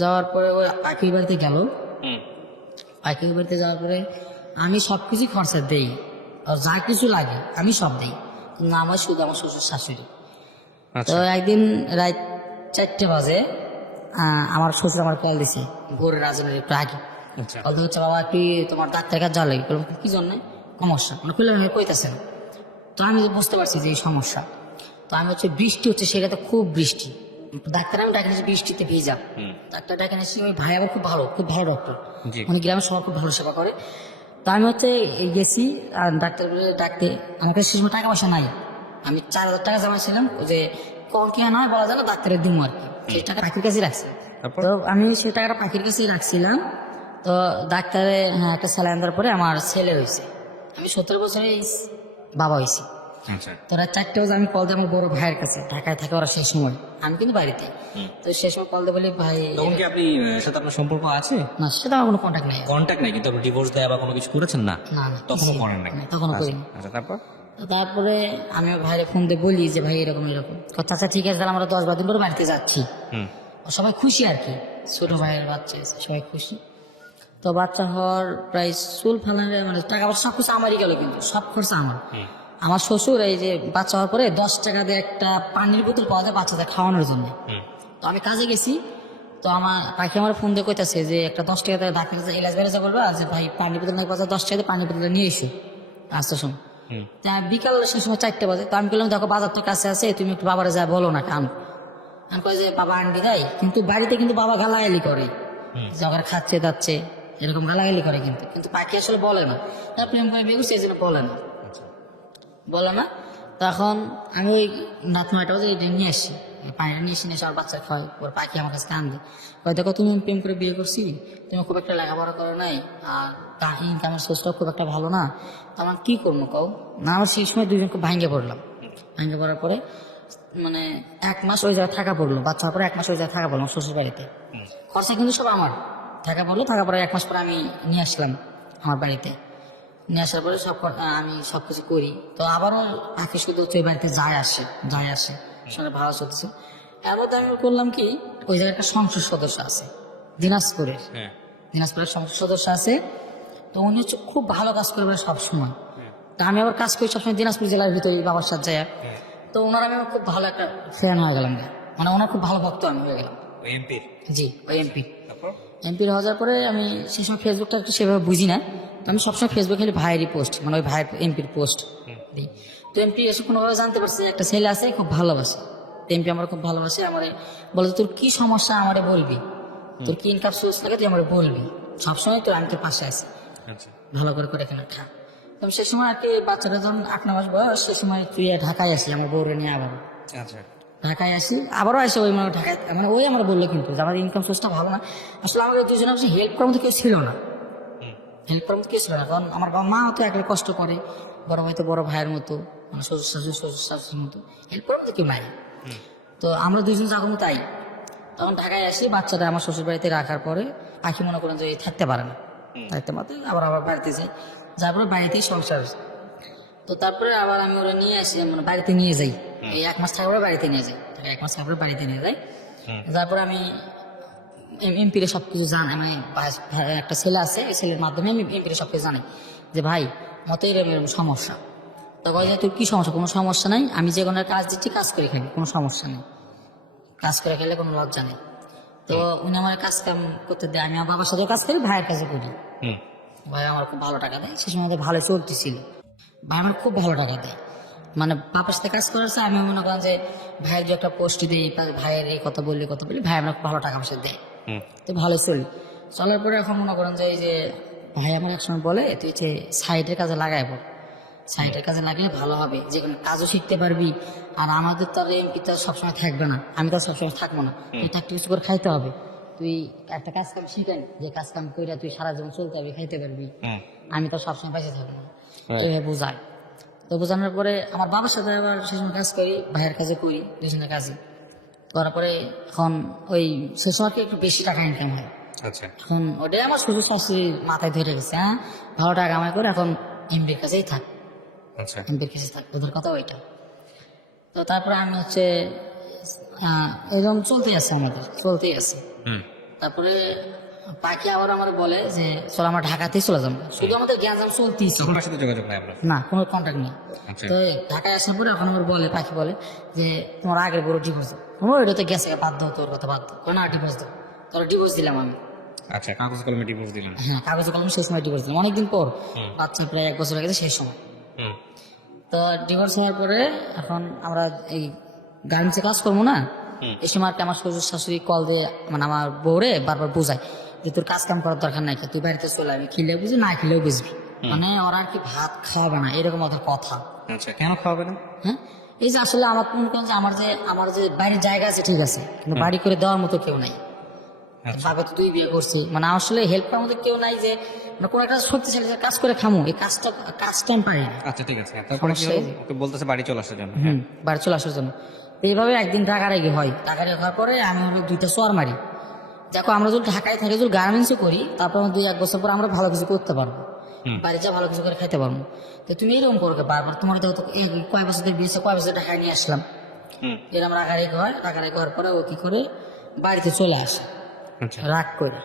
যাওয়ার পরে ওই পাখির বাড়িতে গেল। পাখির বাড়িতে যাওয়ার পরে আমি সব কিছু খরচা দেই, আর যা কিছু লাগে আমি সব দিই, কিন্তু আমার শুধু আমার শ্বশুর শাশুড়ি। তো একদিন রাত 4টে বাজে আমার শ্বশুর আমার কল দিছে, ভোরের রাজনের একটু আগে আচ্ছা। কল দিয়ে হচ্ছে বাবা কি তোমার ডাক্তার কাছে যাওয়া লাগে? বললাম কি জন্য? সমস্যা মানে খুলে আমি কইতেছে না। তো আমি বুঝতে পারছি যে এই সমস্যা। তো আমি হচ্ছে বৃষ্টি হচ্ছে, সেখানে খুব বৃষ্টি, ডাক্তার আমি ডাক্তার বৃষ্টিতে ভিজা, ডাক্তার ডাক্তার ওই ভাই আবার খুব ভালো ডক্টর, জি। মানে গ্রামের সবাই খুব ভালো সেবা করে। তো আমি হচ্ছে গেছি আর ডাক্তার ডাকতে, আমার কাছে সে সময় টাকা পয়সা নাই, আমি 4000 টাকা জমা ছিলাম, যে কখন কি নয় বলা যায় না, ডাক্তারের দিন আর কি, সেই টাকা পাখির কাছে রাখছি। তারপর? তো আমি সেই টাকাটা পাখির কাছেই রাখছিলাম। তো ডাক্তারে একটা স্যালাইন দেওয়ার পরে আমার ছেলে হয়েছে, আমি 17 বছরে বাবা হয়েছি। আচ্ছা। তোরা 4টে বাজে আমি কল দিই আমার বড় ভাইয়ের কাছে, ঢাকায় থাকে ওরা সেই সময়, আমি কিন্তু বাড়িতে। তো সেই সময় কল দিয়ে বলি ভাই, তখন কি আপনি সাথে আপনার সম্পর্ক আছে? না সেটা আমার কোনো কন্ট্যাক্ট নেই। কন্ট্যাক্ট নাই, কিন্তু আপনি ডিভোর্স দেয়া বা কোনো কিছু করেছেন না? না না তখনও কিছুই করেন নাই? না, তখনও করিনি। আচ্ছা, তারপর? তো তারপরে আমি ওর ভাইয়ের ফোন দিয়ে বলি যে ভাই এরকম এরকম, আচ্ছা ঠিক আছে তাহলে আমরা 10-12 দিন পরে বাড়িতে যাচ্ছি। হুম। সবাই খুশি আর কি, ছোট ভাইয়ের বাচ্চা এসে সবাই খুশি। তো বাচ্চা হওয়ার প্রায় চুল ফালানো মানে টাকা পয়সা সব কিছু আমারই গেল, কিন্তু সব খরচা আমার। আমার শ্বশুর এই যে বাচ্চা হওয়ার পরে 10 টাকা দিয়ে একটা পানির বোতল পাওয়া যায় বাচ্চাদের খাওয়ানোর জন্য। তো আমি কাজে গেছি, তো আমার পাখি আমার ফোন দিয়ে কইতাছে যে একটা 10 টাকা দিয়ে ডাক্তার কাছে এলাজ বেড়ে যা বলবা, যে ভাই পানির বোতল নাকি বাজার 10 টাকা দিয়ে পানির বোতলটা নিয়ে এসো আসতে সময়। বিকাল সে সময় 4টে বাজে। তো আমি বললাম দেখো বাজার তো কাছে আছে, তুমি একটু বাবারে যা বলো না কাম। আমি কই যে বাবা আন্ডি দেয়, কিন্তু বাড়িতে কিন্তু বাবা গালাগালি করে, যখন খাচ্ছে যাচ্ছে এরকম গালাগালি করে, কিন্তু কিন্তু পাখি আসলে বলে না, তার প্রেম করে বিয়ে করছে এই জন্য বলে না, বলে না। তখন আমি ওই রাত 9টা বাজে এটা নিয়ে আসি, পানিটা নিয়ে এসে নিয়ে সবার বাচ্চা খাওয়াই, ওর পাখি আমার কাছে কান্দে, কয় দেখো তুমি প্রেম করে বিয়ে করছি, তুমি খুব একটা লেখাপড়া করো নাই, আর ইনকামের সোর্সটাও খুব একটা ভালো না, তো আমার কি করবো কও না। আমার সেই সময় দুজন খুব ভাঙ্গে পড়লাম, ভাঙ্গে পড়ার পরে মানে 1 মাস ওই জায়গায় থাকা পড়লো, বাচ্চা হওয়ার পরে 1 মাস ওই জায়গায় থাকা পড়লো আমার শ্বশুর বাড়িতে, খরচা কিন্তু সব আমার। থাকা পড়লো, থাকা পরে 1 মাস পরে আমি নিয়ে আসলাম আমার বাড়িতে, নিয়ে আসার পরে আমি সবকিছু করি। তো আবারও পাখি শুধু হচ্ছে ওই বাড়িতে যায় আসে সঙ্গে ভাড়া চলতেছে। এর মধ্যে আমি করলাম কি, ওই জায়গায় একটা সংসদ সদস্য আছে দিনাজপুরের, দিনাজপুরের সংসদ সদস্য আছে। তো উনি হচ্ছে খুব ভালো কাজ করবে সবসময়। তো আমি আবার কাজ করি সবসময় দিনাজপুর জেলার ভিতরে বাবার সাথে যায়। তো ওনার আমি খুব ভালো একটা ফ্যান হয়ে গেলাম, মানে ওনার খুব ভালো ভক্ত আমি হয়ে গেলাম। এমপির? জি ওই এমপির হওয়ার পরে আমি সেই সময় ফেসবুকটা একটু সেভাবে বুঝি না, তো আমি সবসময় ফেসবুকে খালি ভাইয়েরই পোস্ট, মানে ওই ভাইয়ের এমপির পোস্ট দিই। তো এমপি এসে কোনোভাবে জানতে পারছি একটা ছেলে আছে খুব ভালোবাসে, তো এমপি আমার খুব ভালোবাসে, আমার বলে তোর কি সমস্যা আমারে বলবি, তোর কি ইনকাম সোর্স লাগে তুই আমার বলবি, সবসময় তোর আমি তোর পাশে আছি, ভালো করে করে এখানে থাক। তো সে সময় আর কি বাচ্চাটা যখন 8-9 মাস বয়স, সে সময় তুই ঢাকায় আসি আমার বউরে নিয়ে, আবার আচ্ছা। ঢাকায় আসি, আবারও আসে ওই মানে ঢাকায়, মানে ওই আমার বললো কিন্তু যে আমার ইনকাম সোর্সটা ভালো না। আসলে আমাদের দুজনে হেল্প করার মতো কেউ ছিল না, হেল্প করার মতো কেউ ছিল না, কারণ আমার বাবা মা তো একলা কষ্ট করে, বড় ভাই তো বড় ভাইয়ের মতো, মানে শ্বশুর শাশুড়ির মতো, হেল্প করার মতো কেউ নাই। তো আমরা দুইজন যখন তাই তখন ঢাকায় আসি, বাচ্চাটা আমার শ্বশুর বাড়িতে রাখার পরে পাখি মনে করেন যে থাকতে পারে না, থাকতে পারতে আবার বাড়িতে যাই, যার পরে বাড়িতেই সংসার। তো তারপরে আবার আমি ওরা নিয়ে আসি, মানে বাড়িতে নিয়ে যাই, এই 1 মাস থাকার পরে বাড়িতে নিয়ে যাই, 1 মাস থাকার পরে বাড়িতে নিয়ে যাই। তারপরে আমি এমপিরে সবকিছু জানাই, মানে একটা ছেলে আছে, এই ছেলের মাধ্যমে আমি এমপিরে সবকিছু জানাই যে ভাই মতো এরকম সমস্যা। তো বলে যে তোর কি সমস্যা? কোনো সমস্যা নাই, আমি যে কোনো কাজ দিচ্ছি কাজ করে খাই, কোনো সমস্যা নেই, কাজ করে খেলে কোনো লজ্জা নেই। তো উনি আমার কাজ কাম করতে দেয়, আমি আমার বাবার সাথেও কাজ করি, ভাইয়ের কাছে করি, ভাই আমার খুব ভালো টাকা দেয়, সে সময় আমাদের ভালো চলতেছিল, ভাই আমার খুব ভালো টাকা দেয়, মানে বাবার সাথে কাজ করার আমি মনে করেন যে ভাইয়ের যে একটা পোস্ট দিই, ভাইয়ের এই কথা বলি ভাই আমার খুব ভালো টাকা পয়সা দেয়, তো ভালো চলি। চলার পরে এখন মনে করেন যে এই যে ভাই আমার একসময় বলে তুই যে সাইডের কাজে লাগাই পড়, সাইডের কাজে লাগলে ভালো হবে, যে কোনো কাজও শিখতে পারবি। আর আমাদের তো এমপি তো সবসময় থাকবে না, আমি তো সবসময় থাকবো না, তুই তো একটা কিছু করে খাইতে হবে। তুই একটা কাজ কাম শিখেন, যে কাজ কাম করে তুই সারা জীবন চলতে হবে, খাইতে পারবি। আমি তো সবসময় বেঁচে থাকবো না, তো এভাবে বোঝায়। তো বোঝানোর পরে আমার বাবার সাথে আবার সে সময় কাজ করি, ভাইয়ের কাজে করি, দুজনের কাজে করার পরে এখন ওই সে সময় একটু বেশি টাকা ইনকাম হয়। আচ্ছা এখন ওটাই আমার শ্বশুর শাশুড়ি মাথায় ধরে গেছে, হ্যাঁ ভালো টাকা কামাই করে এখন এমপির কাছেই থাক, আচ্ছা এমপির কাছে থাক, ওদের কথা ওইটা। তো তারপরে আমি হচ্ছে এরকম চলতেই আছে, আমাদের চলতেই আছে। তারপরে পাখি আবার আমার বলে যে চল আমরা ঢাকাতেই চলে যাবো, শুধু আমাদের গ্যাঞ্জাম চলতেই ছিল, তখন কার সাথে যোগাযোগ নাই আপনার? না কোনো কন্ট্যাক্ট নেই। আচ্ছা তো ঢাকায় আসার পরে এখন আমার বলে, পাখি বলে যে তোমার আগের বড় ডিভোর্স কোনো এটাতে গেছে বাধ্য, তোর কথা বাধ্য, না ডিভোর্স দাও, তোর ডিভোর্স দিলাম আমি। আচ্ছা, কাগজ কলমে ডিভোর্স দিলেন? হ্যাঁ কাগজে কলমে সেই সময় ডিভোর্স দিলাম, অনেকদিন পর, বাচ্চা প্রায় 1 বছর হয়ে গেছে সেই সময়। তো ডিভোর্স হওয়ার পরে এখন আমরা এই গার্মেন্টসে কাজ করবো না, এই সময় আর কি আমার শ্বশুর শাশুড়ি কল দিয়ে মানে আমার বউরে বারবার বোঝায় যে তোর কাজ কাম করার দরকার নাই, তুই বাড়িতে চলে আমি খেলেও বুঝবি না খেলেও বুঝবি, মানে ওরা আর কি ভাত খাওয়াবে না এরকম ওদের কথা। আচ্ছা, কেন খাওয়াবে না? হ্যাঁ এই যে আসলে আমার মনে করেন যে আমার যে বাইরের জায়গা আছে ঠিক আছে, কিন্তু বাড়ি করে দেওয়ার মতো কেউ নাই। বাবা তো 2 বিয়ে করছি, মানে আসলে হেল্প করার মতো কেউ নাই, যে মানে কোনো একটা শক্তিশালী কাজ করে খামো, এই কাজটা আমি পারি না। আচ্ছা ঠিক আছে, তারপরে কি হলো? ওকে বলতেছে বাড়ি চলে আসার জন্য। বাড়ি চলে আসার জন্য। তো এইভাবে একদিন রাগারাগি হয়, রাগারাগি হওয়ার পরে আমি হলো 2টা চর মারি। দেখো আমরা যদি ঢাকায় থাকি, যদি গার্মেন্টসও করি, তারপর 2-1 বছর পর আমরা ভালো কিছু করতে পারবো, বাড়ি যা ভালো কিছু করে খাইতে পারবো। তো তুমি এরকম করো বারবার, তোমার দেখো তো কয় বছর ধরে বিয়েছে, কয় বছর ঢাকায় নিয়ে আসলাম, এরকম রাগারাগি হয়। রাগারাগি হওয়ার পরে ও কি করে বাড়িতে চলে আসে রাগ করে,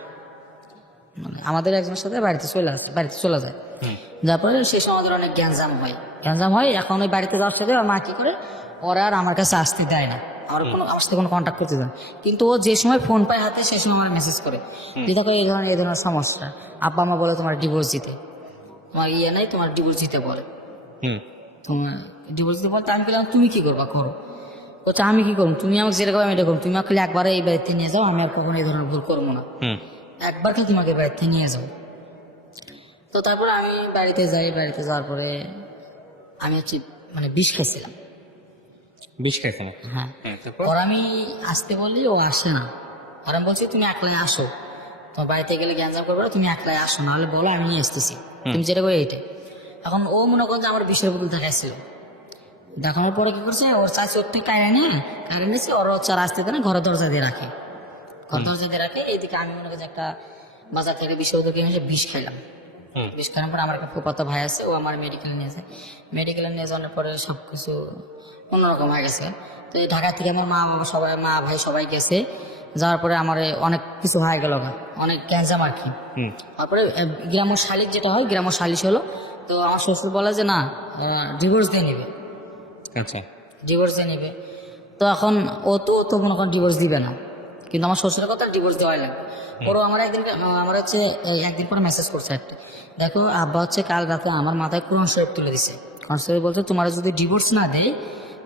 মানে আমাদের একজনের সাথে বাড়িতে চলে আসে, বাড়িতে চলে যায়। যার পরে সেই সময় আমাদের অনেক গ্যাঞ্জাম হয়। এখন ওই বাড়িতে যাওয়ার সাথে ওর মা কি করে, ওরা আর আমার কাছে আসতে দেয় না, আমার সাথে কোনো কন্ট্যাক্ট করতে দেয় না। কিন্তু ও যে সময় ফোন পায় হাতে, সেই সময় আমার মেসেজ করে যে দেখো এই ধরনের সমস্যা, আব্বা মা বলে তোমার ডিভোর্স দিতে, তোমার ইয়ে নাই, তোমার ডিভোর্স দিতে বলে, তোমার ডিভোর্স দিতে বলতে। আমি বললাম তুমি কি করবা করো, বলছে আমি কি করবো, তুমি আমাকে যেরকম আমি এটা করবো, তুমি আমাকে একবারে এই বাড়িতে নিয়ে যাও, আমি আর কখনো এই ধরনের ভুল করবো না, একবার কি তোমাকে বাড়িতে নিয়ে যাও। তো তারপরে আমি বাড়িতে যাই, বাড়িতে যাওয়ার পরে আমি হচ্ছে মানে বিষ খাইছিলাম। বিষ খাইছেন? হ্যাঁ, তারপর? ওর আমি আসতে বললি ও আসে না, আর আমি বলছি তুমি একলাই আসো, তোমার বাড়িতে গেলে গ্যাঞ্জাম করবে না, তুমি একলাই আসো, নাহলে বলো আমি নিয়ে আসতেছি, তুমি যেটা করে এইটা। এখন ও মনে করো যে আমার বিষয়ের বোতল দেখাইছিল, দেখানোর পরে কি করছে, ওর চাষি ওর থেকে কায়রা নিয়েছে, ওর হচ্ছে আর আসতে দেয় না, ঘরের দরজা দিয়ে রাখে, এইদিকে আমি মনে করছি একটা বাজার থেকে বিষয় বোতল কিনে এসে বিষ খাইলাম। বিষ খাওয়ার পরে আমার একটা ফুফাতো ভাই আছে, ও আমার মেডিকেলে নিয়ে যাওয়ার পরে সবকিছু অন্যরকম হয়ে গেছে। তো এই ঢাকা থেকে আমার মা ভাই সবাই গেছে, যাওয়ার পরে আমার অনেক কিছু হয়ে গেল, অনেক গ্যাঞ্জাম আর কি। তারপরে গ্রাম্য শালিক যেটা হয়, গ্রাম্য সালিশ হলো। তো আমার শ্বশুর বলে যে না ডিভোর্স দিয়ে নেবে। আচ্ছা, ডিভোর্স দিয়ে নেবে। তো এখন ও তো মনে করেন ডিভোর্স দিবে না, কিন্তু আমার শ্বশুরের কথা ডিভোর্স দেওয়াই লাগবে। ওরও আমার হচ্ছে একদিন পরে মেসেজ করছে একটা, দেখো আব্বা হচ্ছে কাল রাতে আমার মাথায় কোরআন শরীফ তুলে দিছে, কোরআন শরীফ বলছে তোমার যদি ডিভোর্স না দেয়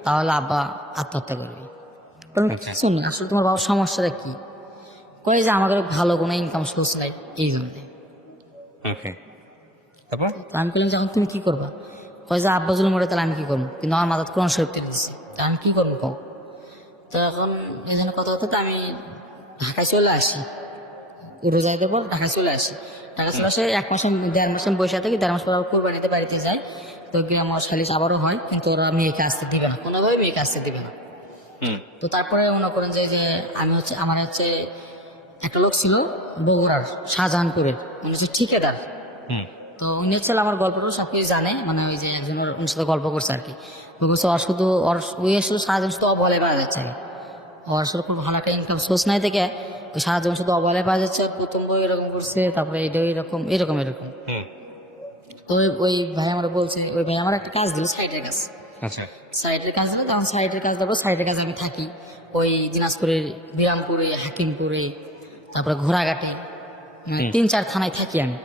তাহলে আব্বা আত্মহত্যা করবে। শুন আসলে তোমার বাবার সমস্যাটা কি, কয়ে যে আমাদের ভালো কোনো ইনকাম সোর্স নাই, এই জন্য। তারপর আমি বললাম যে এখন তুমি কি করবা, কয়ে যে আব্বা যদি মরে তাহলে আমি কি করবো, কিন্তু আমার মাথায় কোরআন শরীফ তুলে দিচ্ছে, তা আমি কি করবো কও। তো এখন এই জন্য কথা হতো, তো আমি ঢাকায় চলে আসি, রোজা ঈদের পর ঢাকায় চলে আসি। 1 মাস 1.5 মাস বসে থাকি, 1.5 মাস পর আবার কোরবানিতে বাড়িতে যাই। তো গ্রাম সালিশ আবারও হয়, কিন্তু ওরা মেয়েকে আসতে দিবে না, কোনোভাবে মেয়েকে আসতে দিবে না। তো তারপরে মনে করেন যে আমার হচ্ছে একটা লোক ছিল বগুড়ার শাহজাহানপুরের, উনি হচ্ছে ঠিকাদার। তো উনি হচ্ছে আমার গল্পটা সবকিছু জানে, মানে ওই যে একজন ওর সাথে গল্প করছে আর কি, বলছে ওই শুধু সারাদিন শুধু অবহেলায় পাওয়া যাচ্ছে, ওর শুধু খুব ভালো একটা ইনকাম সোর্স নাই থেকে ওই সারাদিন শুধু অবহেলায় পাওয়া যাচ্ছে, প্রথম বই এরকম করছে, তারপরে এইটা এরকম। তো ওই ভাই আমার বলছে, ওই ভাই আমার একটা কাজ দিল, সাইডের কাজ। আচ্ছা, সাইডের কাজ দিল, তখন সাইডের কাজ দেবো, সাইডের কাজে আমি থাকি ওই দিনাজপুরের বিরামপুরে, হাকিমপুরে, তারপরে ঘোড়াঘাটে, 3-4 থানায় থাকি আমি।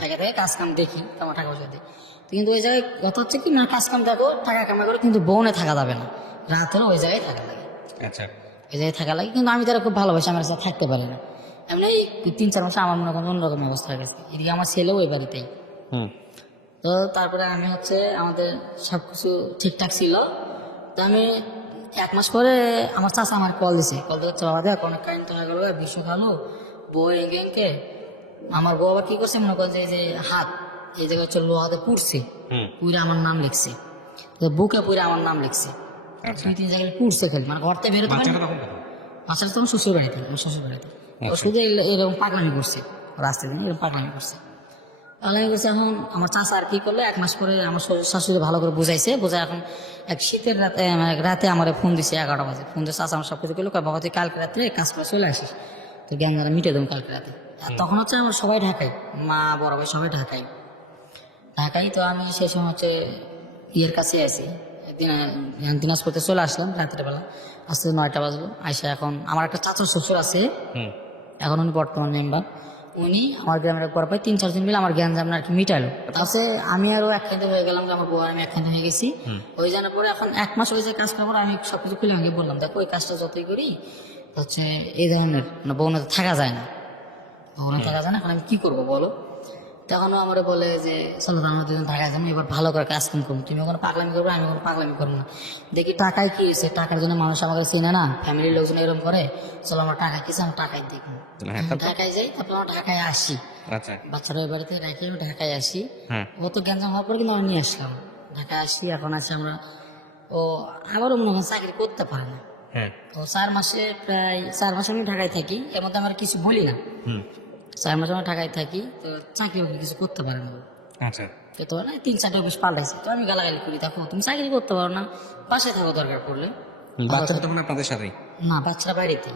থেকে কাজ কাম দেখি, তোমার টাকা পয়সা দিই। কিন্তু ওই জায়গায় কথা হচ্ছে কি, না কাজ কাম দেখো, টাকা কামাই করো, কিন্তু বউনে থাকা যাবে না, রাত হলে ওই জায়গায় থাকা লাগে। আচ্ছা, ওই জায়গায় থাকা লাগে, কিন্তু আমি তারা খুব ভালোবাসি, আমার সাথে থাকতে পারি না। এমনি এই 3-4 মাসে আমার মনে করেন অন্যরকম অবস্থা হয়ে গেছে। এদিকে আমার ছেলেও ওই বাড়িতেই। হুম তো তারপরে আমি হচ্ছে আমাদের সবকিছু ঠিকঠাক ছিল। তো আমি 1 মাস পরে আমার চাচা আমার কল দিছে, কল দিয়ে হচ্ছে বাবা দেখ অনেক কারেন্ট হয়ে গেল, বিশ্ব খালো বউ এঁকে আমার বউ আবার কি করছে মনে করেন যে এই যে হাত এই জায়গায় হচ্ছে লোহাতে পুড়ছে, পুড়ে আমার নাম লিখছে, তো বুকে পুড়ে আমার নাম লিখছে। 2-3 জায়গায় পুড়ছে খালি, মানে ঘরতে বেরোতে পারে বাচ্চাটা তখন কোথায়? বাচ্চাটা তখন শ্বশুর বাড়িতে, আমার শ্বশুর বাড়িতে। ও শুধু এরকম পাগলামি করছে, রাস্তায় দিন এরকম পাগলামি করছে। পাগলামি করছে। এখন আমার চাচা আর কি করলো, 1 মাস পরে আমার শাশুড়ি ভালো করে বুঝাইছে, বোঝায় এখন এক শীতের রাতে আমার ফোন দিছে 11টা বাজে। ফোন দিয়ে চাচা আমার সব কিছু করলো, বাবা তুই কালকে রাত্রে কাজ করে চলে আসিস, তো জ্ঞান দ্বারা মিটে দেবো কালকে রাতে। আর তখন হচ্ছে আমার সবাই ঢাকায়, মা বড় ভাই সবাই ঢাকায়। তো আমি সেই সময় হচ্ছে ইয়ের কাছে আছি, একদিন দিনাজপুরতে চলে আসলাম রাত্রে বেলা, আজকে 9টা বাজলো। আইসা এখন আমার একটা চাচার শ্বশুর আছে, এখন উনি বর্তমান মেম্বার, উনি আমার গ্রামের পর প্রায় 3-4 দিন মিলে আমার জ্ঞান জামনা আর কি মিটাইলো। তাছে আমি আরো একখানে হয়ে গেলাম, আমার বউ আর আমি একখানে হয়ে গেছি। ওই জানার পরে এখন 1 মাস ওই যে কাজ করার পর আমি সবকিছু খুলে আমাকে বললাম দেখো ওই কাজটা যতই করি হচ্ছে এই ধরনের মানে বউনাতে থাকা যায় না, বউনা থাকা যায় না, এখন আমি কি করবো বলো। তখনও আমার বলে যে চলো আমরা দুজন ঢাকায় যাবো, এবার ভালো করে কাজ কাম করবো, তুমি ওখানে পাগলামি করবো, আমি ওখানে পাগলামি করবো না। দেখি টাকায় কি হয়েছে, টাকার জন্য মানুষ আমাকে চিনে না, ফ্যামিলির লোকজন এরকম করে, চলো আমরা টাকা কিছু আমি টাকায় দেখবো। ঢাকায় যাই, তারপর আমরা ঢাকায় আসি, আচ্ছা বাচ্চারা ওই বাড়িতে রেখে আমি ঢাকায় আসি। ও তো গ্যাঞ্জাম হওয়ার পর কিন্তু আমরা নিয়ে আসলাম ঢাকায় আসি। এখন আছে আমরা, ও আবারও মনে হয় চাকরি করতে পারে না। তো 4 মাসে প্রায় 4 মাস আমি ঢাকায় থাকি, এর মধ্যে আমরা কিছু বলি না। 4 মাস আমরা ঢাকায় থাকি, তো চাকরি বাকরি কিছু করতে পারে না। আচ্ছা তো না 3-4টা অফিস পাল্টাইছে, তো আমি গালাগালি করি দেখো তুমি চাকরি করতে পারো না, বাসায় থাকো দরকার পড়লে। বাচ্চাটা তখন আপনাদের সাথেই? না বাচ্চারা বাড়িতে,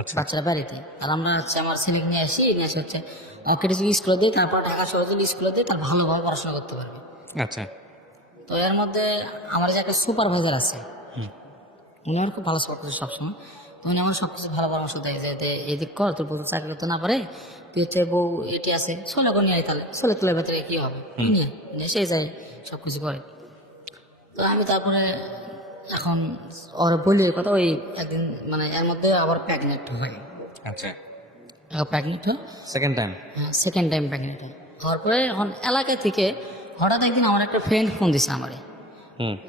আচ্ছা বাচ্চারা বাড়িতে। আর আমরা হচ্ছে আমার ছেলেকে নিয়ে আসি, নিয়ে আসে হচ্ছে ওকে কিছু স্কুলে দিই, তারপর ঢাকা শহরে যদি স্কুলে দিই তার ভালোভাবে পড়াশোনা করতে পারবে। আচ্ছা তো এর মধ্যে আমার যে একটা সুপারভাইজার আছে, উনি আমার খুব ভালো সাপোর্ট করছে সবসময়। তো উনি আমার সব কিছু ভালো পরামর্শ দেয় যে এদিক কর, তোর বউ চাকরি করতে না পারে, তুই হচ্ছে বউ এটি আছে ছোলে করে নিয়ে তাহলে ছোলে তোলের ভেতরে কি হবে নিয়ে সে যায় সব কিছু করে। তো আমি তারপরে এখন ওর বলি কথা, ওই একদিন মানে এর মধ্যে আবার প্রেগনেন্ট হয়। আচ্ছা প্রেগনেন্ট হয় সেকেন্ড টাইম? হ্যাঁ সেকেন্ড টাইম প্রেগনেন্ট হয়। হওয়ার পরে এখন এলাকা থেকে হঠাৎ একদিন আমার একটা ফ্রেন্ড ফোন দিছে আমারে,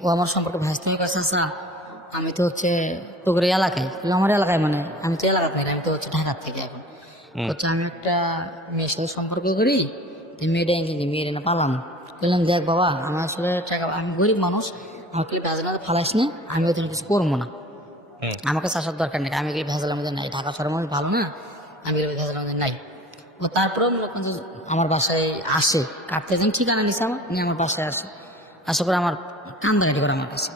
ও আমার সম্পর্কে ভাসতে হয়ে গেছে, আচ্ছা আমি তো হচ্ছে তোর এলাকায়, আমার এলাকায় মানে আমি তো এলাকা থেকে, আমি তো হচ্ছে ঢাকার থেকে। এখন হচ্ছে আমি একটা মেয়ের সাথে সম্পর্ক করি, মেয়েটা এগিয়ে মেয়ের না পালাম। বললাম দেখ বাবা আমি আসলে টাকা, আমি গরিব মানুষ, আমাকে ভেজালাতে ফালাইস না, আমি ওদের কিছু করবো না, আমাকে চাষার দরকার নেই, আমি এগুলি ভেজালের মধ্যে নাই, ঢাকা শহরের মধ্যে ভালো না, আমি এগুলো ভেজালের মধ্যে নাই। ও তারপরেও মনে করেন যে আমার বাসায় আসে, কাটতে যেন ঠিকানা নিছে আমার নিয়ে আমার বাসায় আসে, আসার পরে আমার কান্দাকাটি করে আমার কাছে,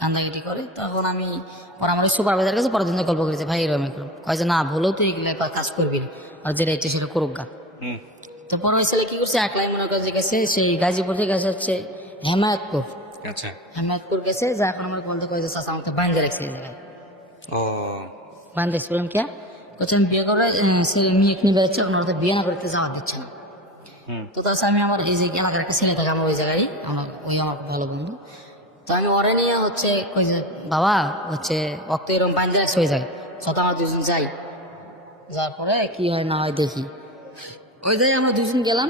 কান্দাকাটি করে। তখন আমি পরে আমার ওই সুপারভাইজার কাছে পরের দিন গল্প করেছে ভাই এরকম এরকম, কয় যে না ভুলেও তো এইগুলো কাজ করবি না, আর যেটা ইচ্ছে সেটা করুক গা। তো পরে ওই ছেলে কি করছে, একলাই মনে করে গেছে সেই গাজীপুর থেকে গেছে হচ্ছে হেমায়তপুর। আচ্ছা হেমায়তপুর গেছে, যা এখন আমার বন্ধু কয়েছে চাষা আমাকে বাইন্দে রাখছে এই জায়গায়। ও বাইন্দে ছিলাম কে করছে আমি বিয়ে করে সে মেয়ে কিনে বেড়াচ্ছে, এখন ওরা তো বিয়ে না করতে যাওয়া দিচ্ছে না। তো তাছাড়া আমি আমার এই যে এলাকার একটা ছেলে থাকে আমার ওই জায়গায়, আমার ওই আমার ভালো বন্ধু, তো আমি ওরে নিয়ে হচ্ছে কই যে বাবা হচ্ছে অক্ত এরকম বাইন্দে রাখছে ওই জায়গায়, যত আমরা দুজন যাই, যাওয়ার পরে কি হয় না হয় দেখি, ওই জায়গায় আমরা দুজন গেলাম,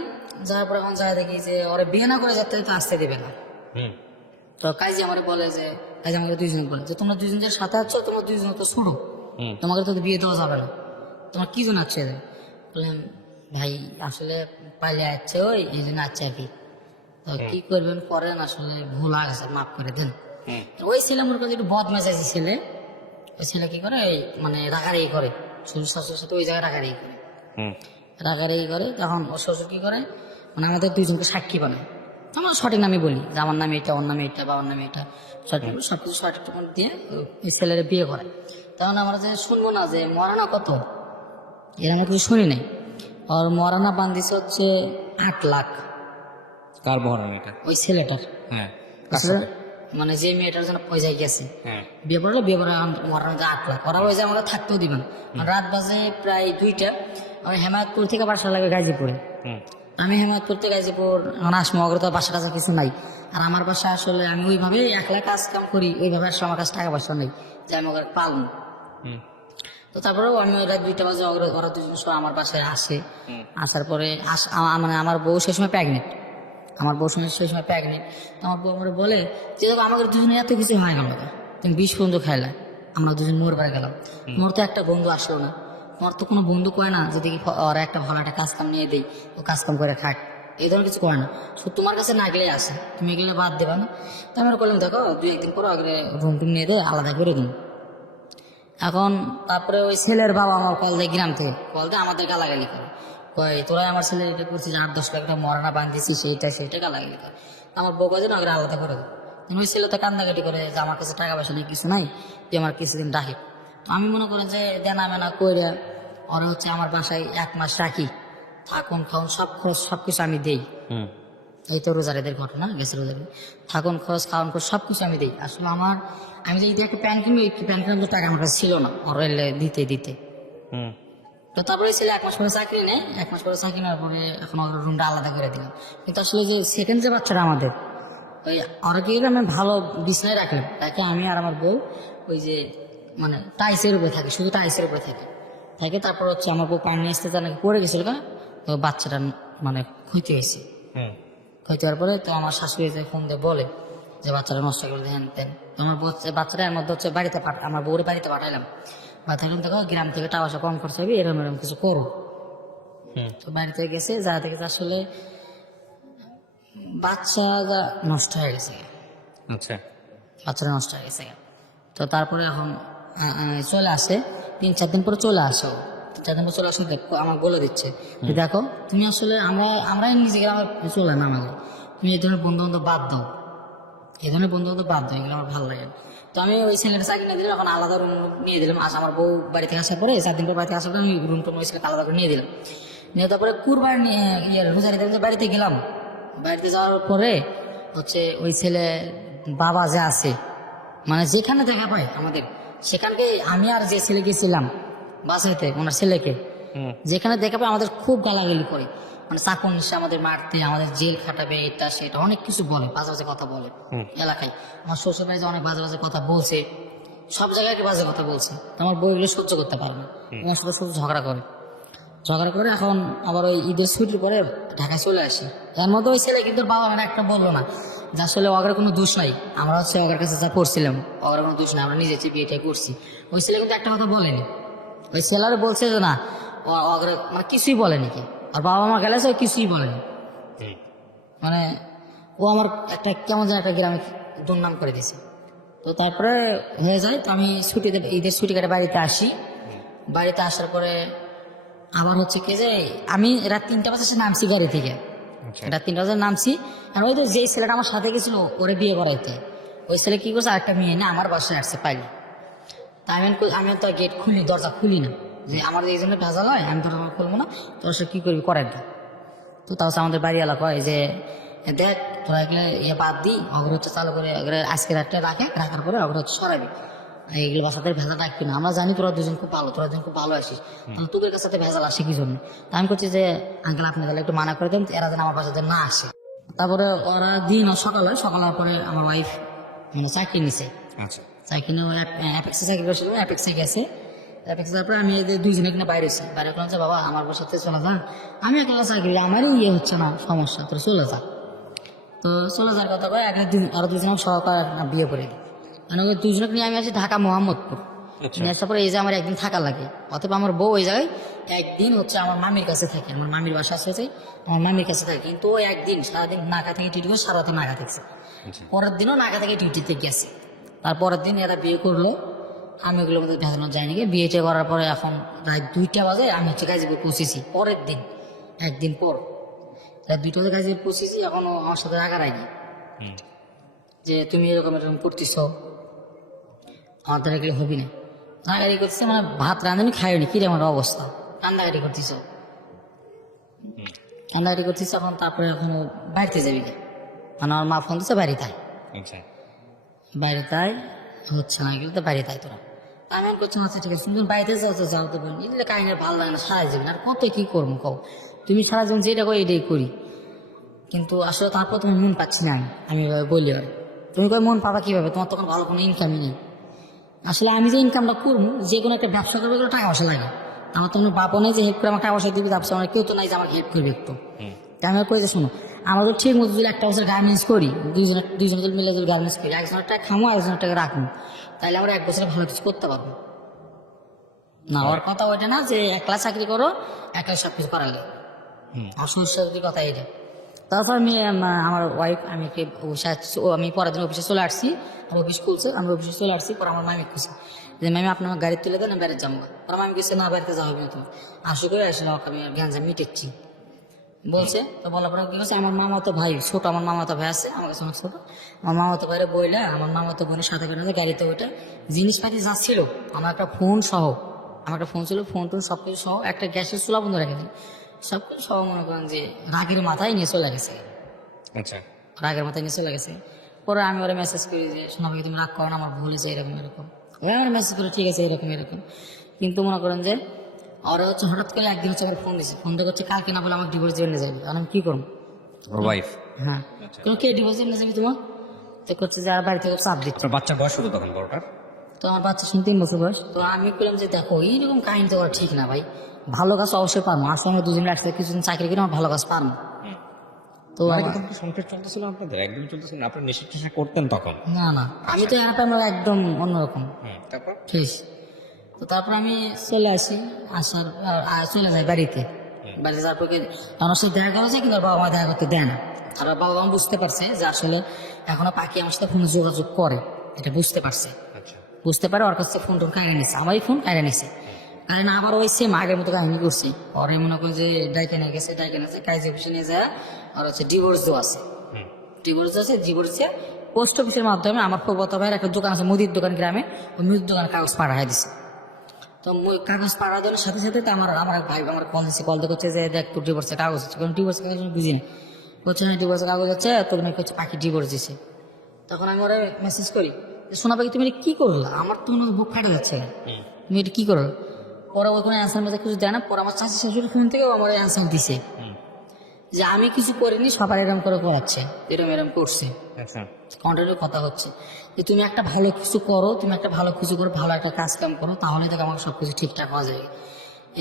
যাওয়ার পরে এখন যাই দেখি যে ওরা বিয়ে না করে যাতে তো আসতে দেবে না। তো কাজী আমার বলে যে কাজী আমাকে দুইজন বলে যে তোমরা দুজন যে সাথে আছো, তোমরা দুইজন তো ছোড়ো, তোমাকে তো বিয়ে দেওয়া যাবে না, তোমার কি জন্য আছে? বললাম ভাই আসলে পালিয়ে আসছে ওই এই জন্য আছে আর কি, তো কি করবেন করেন, আসলে ভুল হয়ে গেছে মাফ করে দেন। ওই ছেলে মনে করেন একটু বদমেজাজি ছেলে, ওই ছেলে কি করে মানে রাগারাগি করে, শ্বশুর শাশুর সাথে ওই জায়গায় রাগারাগি করে, রাগারাগি করে। তখন ওর শ্বশুর কি করে মানে আমাদের দুইজনকে সাক্ষী বানায়, আমরা সঠিক নামে বলি যে আমার নামে এটা, ওর নামে এটা, বাবার নামে এটা, সঠিক সবকিছু সঠিক দিয়ে ওই ছেলের বিয়ে করে। তখন আমরা যে শুনবো না যে মরানা কত, এর আমরা কিছু শুনি নাই। আর মরানা বান্ধিছে হচ্ছে 8 লাখ। কার বহরান এটা? ওই ছেলেটার, হ্যাঁ মানে যে মেয়েটার জন্য পয়সায় গেছে হ্যাঁ বিয়ে পড়লো, বিয়ে পড়ে মরানা 8 লাখ। ওরা ওই যে আমরা থাকতেও দিবেন। রাত বাজে প্রায় 2টা, আমি হেমায়তপুর থেকে বাসা লাগে গাজীপুরে, আমি হেমায়তপুর থেকে গাজীপুর এখন আসমো, অগ্র তো বাসা টাসা কিছু নাই। আর আমার বাসা আসলে আমি ওইভাবে একলা কাজ কাম করি, ওইভাবে আসলে আমার কাছে টাকা পয়সা নেই যে আমি ওকে পালবো। তো তারপরেও আমি রাত 2টা বাজে ওরা দুজন সব আমার বাসায় আসে। আসার পরে মানে আমার বউ সেই সময় প্রেগনেন্ট, সেই সময় প্রেগনেন্ট। তো আমার বউ আমার বলে যে দেখো আমাদের দুজনে এত কিছু হয় গেল, তুমি 20 পর্যন্ত খাইলা, আমরা দুজন মোর বাড়ি গেলাম, মোর তো একটা বন্ধু আসলো না, তোমার তো কোনো বন্ধু কয় না যদি ওরা একটা ভালো একটা কাজ কাম নিয়ে দেয়, ও কাজ কাম করে খাক, এই ধরনের কিছু করে না, তো তোমার কাছে না গেলে আসে, তুমি এগুলো বাদ দেবা না। তো আমরা করলাম দেখো 2-1 দিন পর আগে রুম টুম নিয়ে দেয়, আলাদা করে দিন। এখন তারপরে ওই ছেলের বাবা আমার কল দেয়, গ্রাম থেকে কল দেয়, আমাদের গালাগালি করে, কয় তোরাই আমার ছেলে এটা করছিস, 8-10 লাখ টাকা মরানা বান্ধিছিস, সেইটা গালাগালি করে। আমার বউ কাজে না ওকে আলাদা করে দেয়। ওই ছেলে তো কান্দাকাটি করে যে আমার কাছে টাকা পয়সা নেই, কিছু নাই, তুই আমার কিছুদিন রাখি। তো আমি মনে করি যে দেনা মেনা কইরা ওরা হচ্ছে আমার বাসায় 1 মাস রাখি, থাকুন খাউন সব খরচ সবকিছু আমি দেই। এই তো রোজারেদের ঘটনা গেছে, রোজারে থাকুন খরচ খাওয়ান খরচ সবকিছু আমি দিই। আসলে আমি যে একটা প্যান্ট কিনবো, একটু প্যান্ট কেনার টাকা আমার কাছে ছিল না, ওরা দিতে তো তারপরে ছেলে 1 মাস পরে চাকরি নেই, 1 মাস পরে চাকরি নেওয়ার পরে এখন ওর রুমটা আলাদা করে দিলাম। কিন্তু আসলে যে সেকেন্ড যে বাচ্চাটা আমাদের, ওই ওরা কি আমি ভালো বিছনায় রাখলাম, তাকে আমি আর আমার বউ ওই যে মানে টাইসের উপরে থাকে, শুধু টাইসের উপরে থাকে। তারপর হচ্ছে আমার বউ পানি আসতে নাকি পড়ে গেছিল, তো বাচ্চাটা মানে ক্ষতি হয়েছে। ক্ষতি হওয়ার পরে তো আমার শাশুড়ি যে ফোন দিয়ে বলে যে বাচ্চাটা নষ্ট করে দেন তেন। তো আমার বাচ্চাটা এর মধ্যে হচ্ছে বাড়িতে আমার বউর বাড়িতে পাঠাইলাম, পাঠাইলাম দেখো গ্রাম থেকে টাকা পয়সা কম খরচ হবে, এরকম কিছু করো। তো বাড়িতে গেছে, যা দেখেছে আসলে বাচ্চাটা নষ্ট হয়ে গেছে। আচ্ছা, বাচ্চাটা নষ্ট হয়ে গেছে। তো তারপরে এখন চলে আসে, 3-4 দিন পরে চলে আসো, 3-4 দিন পর চলে আসো, আমার বলে দিচ্ছে যে দেখো তুমি আসলে আমরা নিজেকে আমার চলে না, আমাকে তুমি এই ধরনের বন্ধু বান্ধব বাদ দাও, এগুলো আমার ভালো লাগে। তো আমি ওই ছেলেটা চাকরি নিয়ে দিলাম, এখন আলাদা রুম নিয়ে দিলাম। আমার বউ বাড়ি থেকে আসার পরে 4 দিন পর বাড়ি থেকে আসার পরে আমি রুম টুম ওই ছেলেকে আলাদা করে নিয়ে দিলাম। নিয়ে তারপরে কুরবানি রোজারি বাড়িতে গেলাম। বাড়িতে যাওয়ার পরে হচ্ছে ওই ছেলে বাবা যে আছে, মানে যেখানে দেখা পাই আমাদের সেখানকে, আমি আর যে ছেলে গেছিলাম বাসাইতে ওনার ছেলেকে, যেখানে দেখা পাই আমাদের খুব গালাগালি করে, মানে চাকর নিশ্চয় আমাদের মারতে, আমাদের জেল খাটাবে, এটা সেটা অনেক কিছু বলে, বাজে বাজে কথা বলে এলাকায়। আমার শ্বশুর বাড়ি অনেক বাজে বাজে কথা বলছে, সব জায়গায় বাজে কথা বলছে। তো আমার বইগুলো সহ্য করতে পারে না, আমার সাথে শুধু ঝগড়া করে। এখন আবার ওই ঈদের ছুটির পরে ঢাকায় চলে আসি। তার মধ্যে ওই ছেলে কিন্তু বাবা মানে একটা বললো না যে আসলে ওদের কোনো দোষ নাই, আমরা হচ্ছে ওদের কাছে যা পড়ছিলাম, ওদের কোনো দোষ নাই, আমরা নিজে বিয়েটাই করছি। ওই ছেলে কিন্তু একটা কথা বলেনি, ওই ছেলেরা বলছে যে না ওদের মানে কিছুই বলেনি, কি আর বাবা মা গেলে কিছুই বলেনি, মানে ও আমার একটা কেমন যেন একটা গ্রামে দুর্নাম করে দিয়েছে। তো তারপরে হয়ে যায়, তো আমি ঈদের ছুটি কাটে বাড়িতে আসি। বাড়িতে আসার পরে আবার হচ্ছে কি যে আমি রাত 3টা বাজে নামছি গাড়ি থেকে, রাত 3টা বাজে নামছি। আর ওই তো যে ছেলেটা আমার সাথে গেছিল ওরে বিয়ে করাইতে, ওই ছেলে কি করছে আরেকটা মেয়ে না আমার বাসায় আসছে পাইলে। তা আমি তো গেট খুলি, দরজা খুলি না, যে আমার এই জন্য ভেজাল হয়, আমি দরজা খুলবো না, তোর সে কি করবি করাই দে। তো তাও আমাদের বাড়ি এলাকা হয় যে দেখ তোরা এগুলো বাদ দিই, অগ্র হচ্ছে চালু করে আজকে রাতটা রাখার পরে অগ্র হচ্ছে সরাবি, এইগুলো বাসাতে ভেজাল রাখবি না, আমরা জানি তোরা দুজন খুব ভালো আসিস, তাহলে তোদের কাছে ভেজাল আসে কি জন্য। তা আমি করছি যে আঙ্কেল আপনি তাহলে একটু মানা করে দেন, এরা যেন আমার বাসাতে না আসে। তারপরে ওরা দিন সকাল হওয়ার পরে আমার ওয়াইফ মানে চাকরি নিছে, চাকরি নিয়ে অ্যাপেক্সে চাকরি করছিল, অ্যাপেক্সে গেছে। তারপরে আমি এদের দুইজনে কিনা বাইরে করলাম যে বাবা আমার বাসাতে চলে যা, আমি একলা চাকরি, আমারই হচ্ছে না সমস্যা, তোর চলে যা। তো চলে যাওয়ার কথা কয় আরো দুজন সহকার বিয়ে করে দিই, মানে ওই দুজনকে নিয়ে আমি আসি ঢাকা মোহাম্মদপুর। নিয়ে আসার পরে এই যে আমার একদিন থাকা লাগে, অথবা আমার বউ ওই জায়গায় একদিন হচ্ছে আমার মামির কাছে থাকে, আমার মামির বাসা আছে, আমার মামির কাছে থাকে। কিন্তু ও একদিন সারাদিন নাকা থেকে ডিউটি করে, সারাতে নাকা থাকছে, পরের দিনও নাকা থেকে ডিউটিতে গেছে। তারপরের দিন এরা বিয়ে করলো, আমি ওগুলোর মধ্যে ভেজানো যায়নি। বিয়েটা করার পরে এখন রাত 2টা বাজে আমি হচ্ছে গাজীপুর পৌঁছেছি, পরের দিন একদিন পর রাত 2টা বাজে গাজীপুর পৌঁছেছি। এখনো আমার সাথে রাগারাগি যে তুমি এরকম করতেছ, আমার দ্বারা এগুলো হবি না, রাগারি করতেছে, মানে ভাত রাঁধুনি খাইনি, কিরে আমার অবস্থা, কান্দাকাটি করতেছ। এখন তারপরে এখনো বাড়িতে যাবি না, মানে আমার মা ফোন দিচ্ছে বাইরে তাই হচ্ছে না, এগুলো তো বাইরে তাই তোরা। আমি করছি আচ্ছা ঠিক আছে, তুমি বাড়িতে যাও তো বোন, এগুলো কাহিনী ভালো লাগে না, সারা জীবন আর কত কি করবো কও, তুমি সারা জীবন যেটা কো এটাই করি। কিন্তু আসলে তারপর তুমি মন পাচ্ছি না, আমি বলি আর তুমি কই মন পাবা কিভাবে, তোমার তখন ভালো কোনো ইনকামই নেই। আসলে আমি যে ইনকামটা করবো, যে কোনো একটা ব্যবসা করবে গেলে টাকা পয়সা লাগে। আমার তো বাপও নেই যে হেল্প করে আমার টাকা পয়সা দিবে, ব্যবসা আমার কেউ তো নাই যে আমাকে হেল্প করবে একটু। তাই আমি কই যে শোনো, আমরা তো ঠিক মতো যদি একটা বছর গার্মেন্টস করি, দুইজনে যদি মিলে যদি গার্মেন্টস করি, একজনের টাকা খামো একজনের টাকা রাখবো, তাহলে আমরা 1 বছরে ভালো কিছু করতে পারবো। না, ওর কথা ওইটা না যে একলা চাকরি করো একলা সব কিছু করালে, আসল সত্যি কথা এটা। তারপর আমি আমার ওয়াইফ, আমি পরের দিন অফিসে চলে আসছি, আমার অফিস খুলছে, আমি অফিসে চলে আসছি। পরে আমার মামি খুঁজছে যে মামি আপনার গাড়ি তুলে দেন, আমি বাড়িতে যাবো। পরে মামি গেছে না বাড়িতে যাওয়া হবে না, তুমি আসো করে আসলে আমি গ্যাঞ্জাম মিটেছি বলছে। তো বলার পরে কি হচ্ছে, আমার মামাতো ভাই ছোট, আমার মামাতো ভাই আছে আমার কাছে অনেক ছোট, আমার মামাতো ভাইরে বইলে আমার মামাতো বোনের সাথে করে গাড়িতে ওইটা জিনিসপাতি যা ছিল, আমার একটা ফোন সহ, আমার একটা ফোন ছিল, ফোন টোন সব কিছু সহ, একটা গ্যাসের চুলা বন্ধ রেখে দিন, সব কিছু সহ মনে করেন যে রাগের মাথায় নিয়ে চলে গেছে। আচ্ছা, রাগের মাথায় নিয়ে চলে গেছে। পরে আমি ওরা মেসেজ করি যে শোনা ভাই তুমি রাগ করো না, আমার ভুল হয়েছে এরকম এরকম। ওরা আমার মেসেজ করে ঠিক আছে এরকম এরকম, কিন্তু মনে করেন যে ওরা হচ্ছে হঠাৎ করে একদিন হচ্ছে আমার ফোন দিচ্ছে, ফোনটা করছে কালকে না বলে আমার ডিভোর্স দিয়ে নিয়ে যাবে। আর আমি কি করবো? ওর ওয়াইফ। হ্যাঁ, তুমি কে ডিভোর্স দিয়ে নিয়ে যাবি তোমার? তো করছে যে আর বাড়ি থেকে চাপ দিচ্ছে। আপনার বাচ্চার বয়স হতো তখন বড়টার? তো আমার বাচ্চা শুনে 3 বছর বয়স। তো আমি বললাম যে দেখো এইরকম কাহিনী তো করা ঠিক না ভাই, ভালো কাজ অবশ্যই পারবো, আসলে আমরা দুজন একসাথে কিছুদিন চাকরি করে আমার ভালো কাজ পারবো। তো সংসার চলতেছিল আপনাদের, একদম চলতেছিল না, আপনার নেশা টেশা করতেন তখন? না না, আমি তো একা আমরা একদম অন্যরকম। তারপর ঠিক। তো তারপর আমি চলে আসি, চলে যাই বাড়িতে। বাড়িতে যাওয়ার পর আমার সাথে দেখা করেছে, কিন্তু ওর বাবা মা দেখা করতে দেয় না। আর ওর বাবা মা বুঝতে পারছে যে আসলে এখনো পাখি আমার সাথে ফোনে যোগাযোগ করে, এটা বুঝতে পারছে। আচ্ছা, বুঝতে পারে ওর কাছে ফোন টোন কায়রা নিচ্ছে, আমারই ফোন কায়রা নিচ্ছে। কারণ আবার ওই সেম আগের মতো কাহিনী করছে, ওরে মনে করে যে ডাইকে নিয়ে গেছে, কাজে অফিসে নিয়ে যায়, আর হচ্ছে ডিভোর্স দেওয়া আছে, ডিভোর্সে পোস্ট অফিসের মাধ্যমে আমার প্রবত ভাইয়ের একটা দোকান আছে, মুদির দোকান গ্রামে, ওই মুদির দোকানে কাগজ পাঠাই দিছে। তো কাগজ পাড়া দেওয়ার সাথে সাথে তো আমার ভাই আমার কল দিচ্ছে, কল করছে যে দেখ তোর ডিভোর্সের কাগজ আছে, কারণ ডিভোর্সের কাগজ আমি বুঝি না। বলছে হ্যাঁ ডিভোর্সের কাগজ আছে, তোর মেয়েকে হচ্ছে পাখি ডিভোর্স দিছে। তখন আমি ওরা মেসেজ করি যে শোনা পাখি তুমি এটা কি করলা, আমার তো বুক ফাটে যাচ্ছে, তুমি এটা কি করো? পরে ওই কোনো অ্যান্সার মেসেজ কিছু দেয় না। পরে আমার চাষি শাশুড়ির ফোন থেকেও আমার অ্যান্সার দিছে যে আমি কিছু করিনি, সবার এরম করে করাচ্ছে, এরম করছে। আচ্ছা, কন্টিনিউ কথা হচ্ছে যে তুমি একটা ভালো কিছু করো, তুমি একটা ভালো কিছু করো, ভালো একটা কাজ কাম করো, তাহলে দেখো আমার সবকিছু ঠিকঠাক হওয়া যাবে।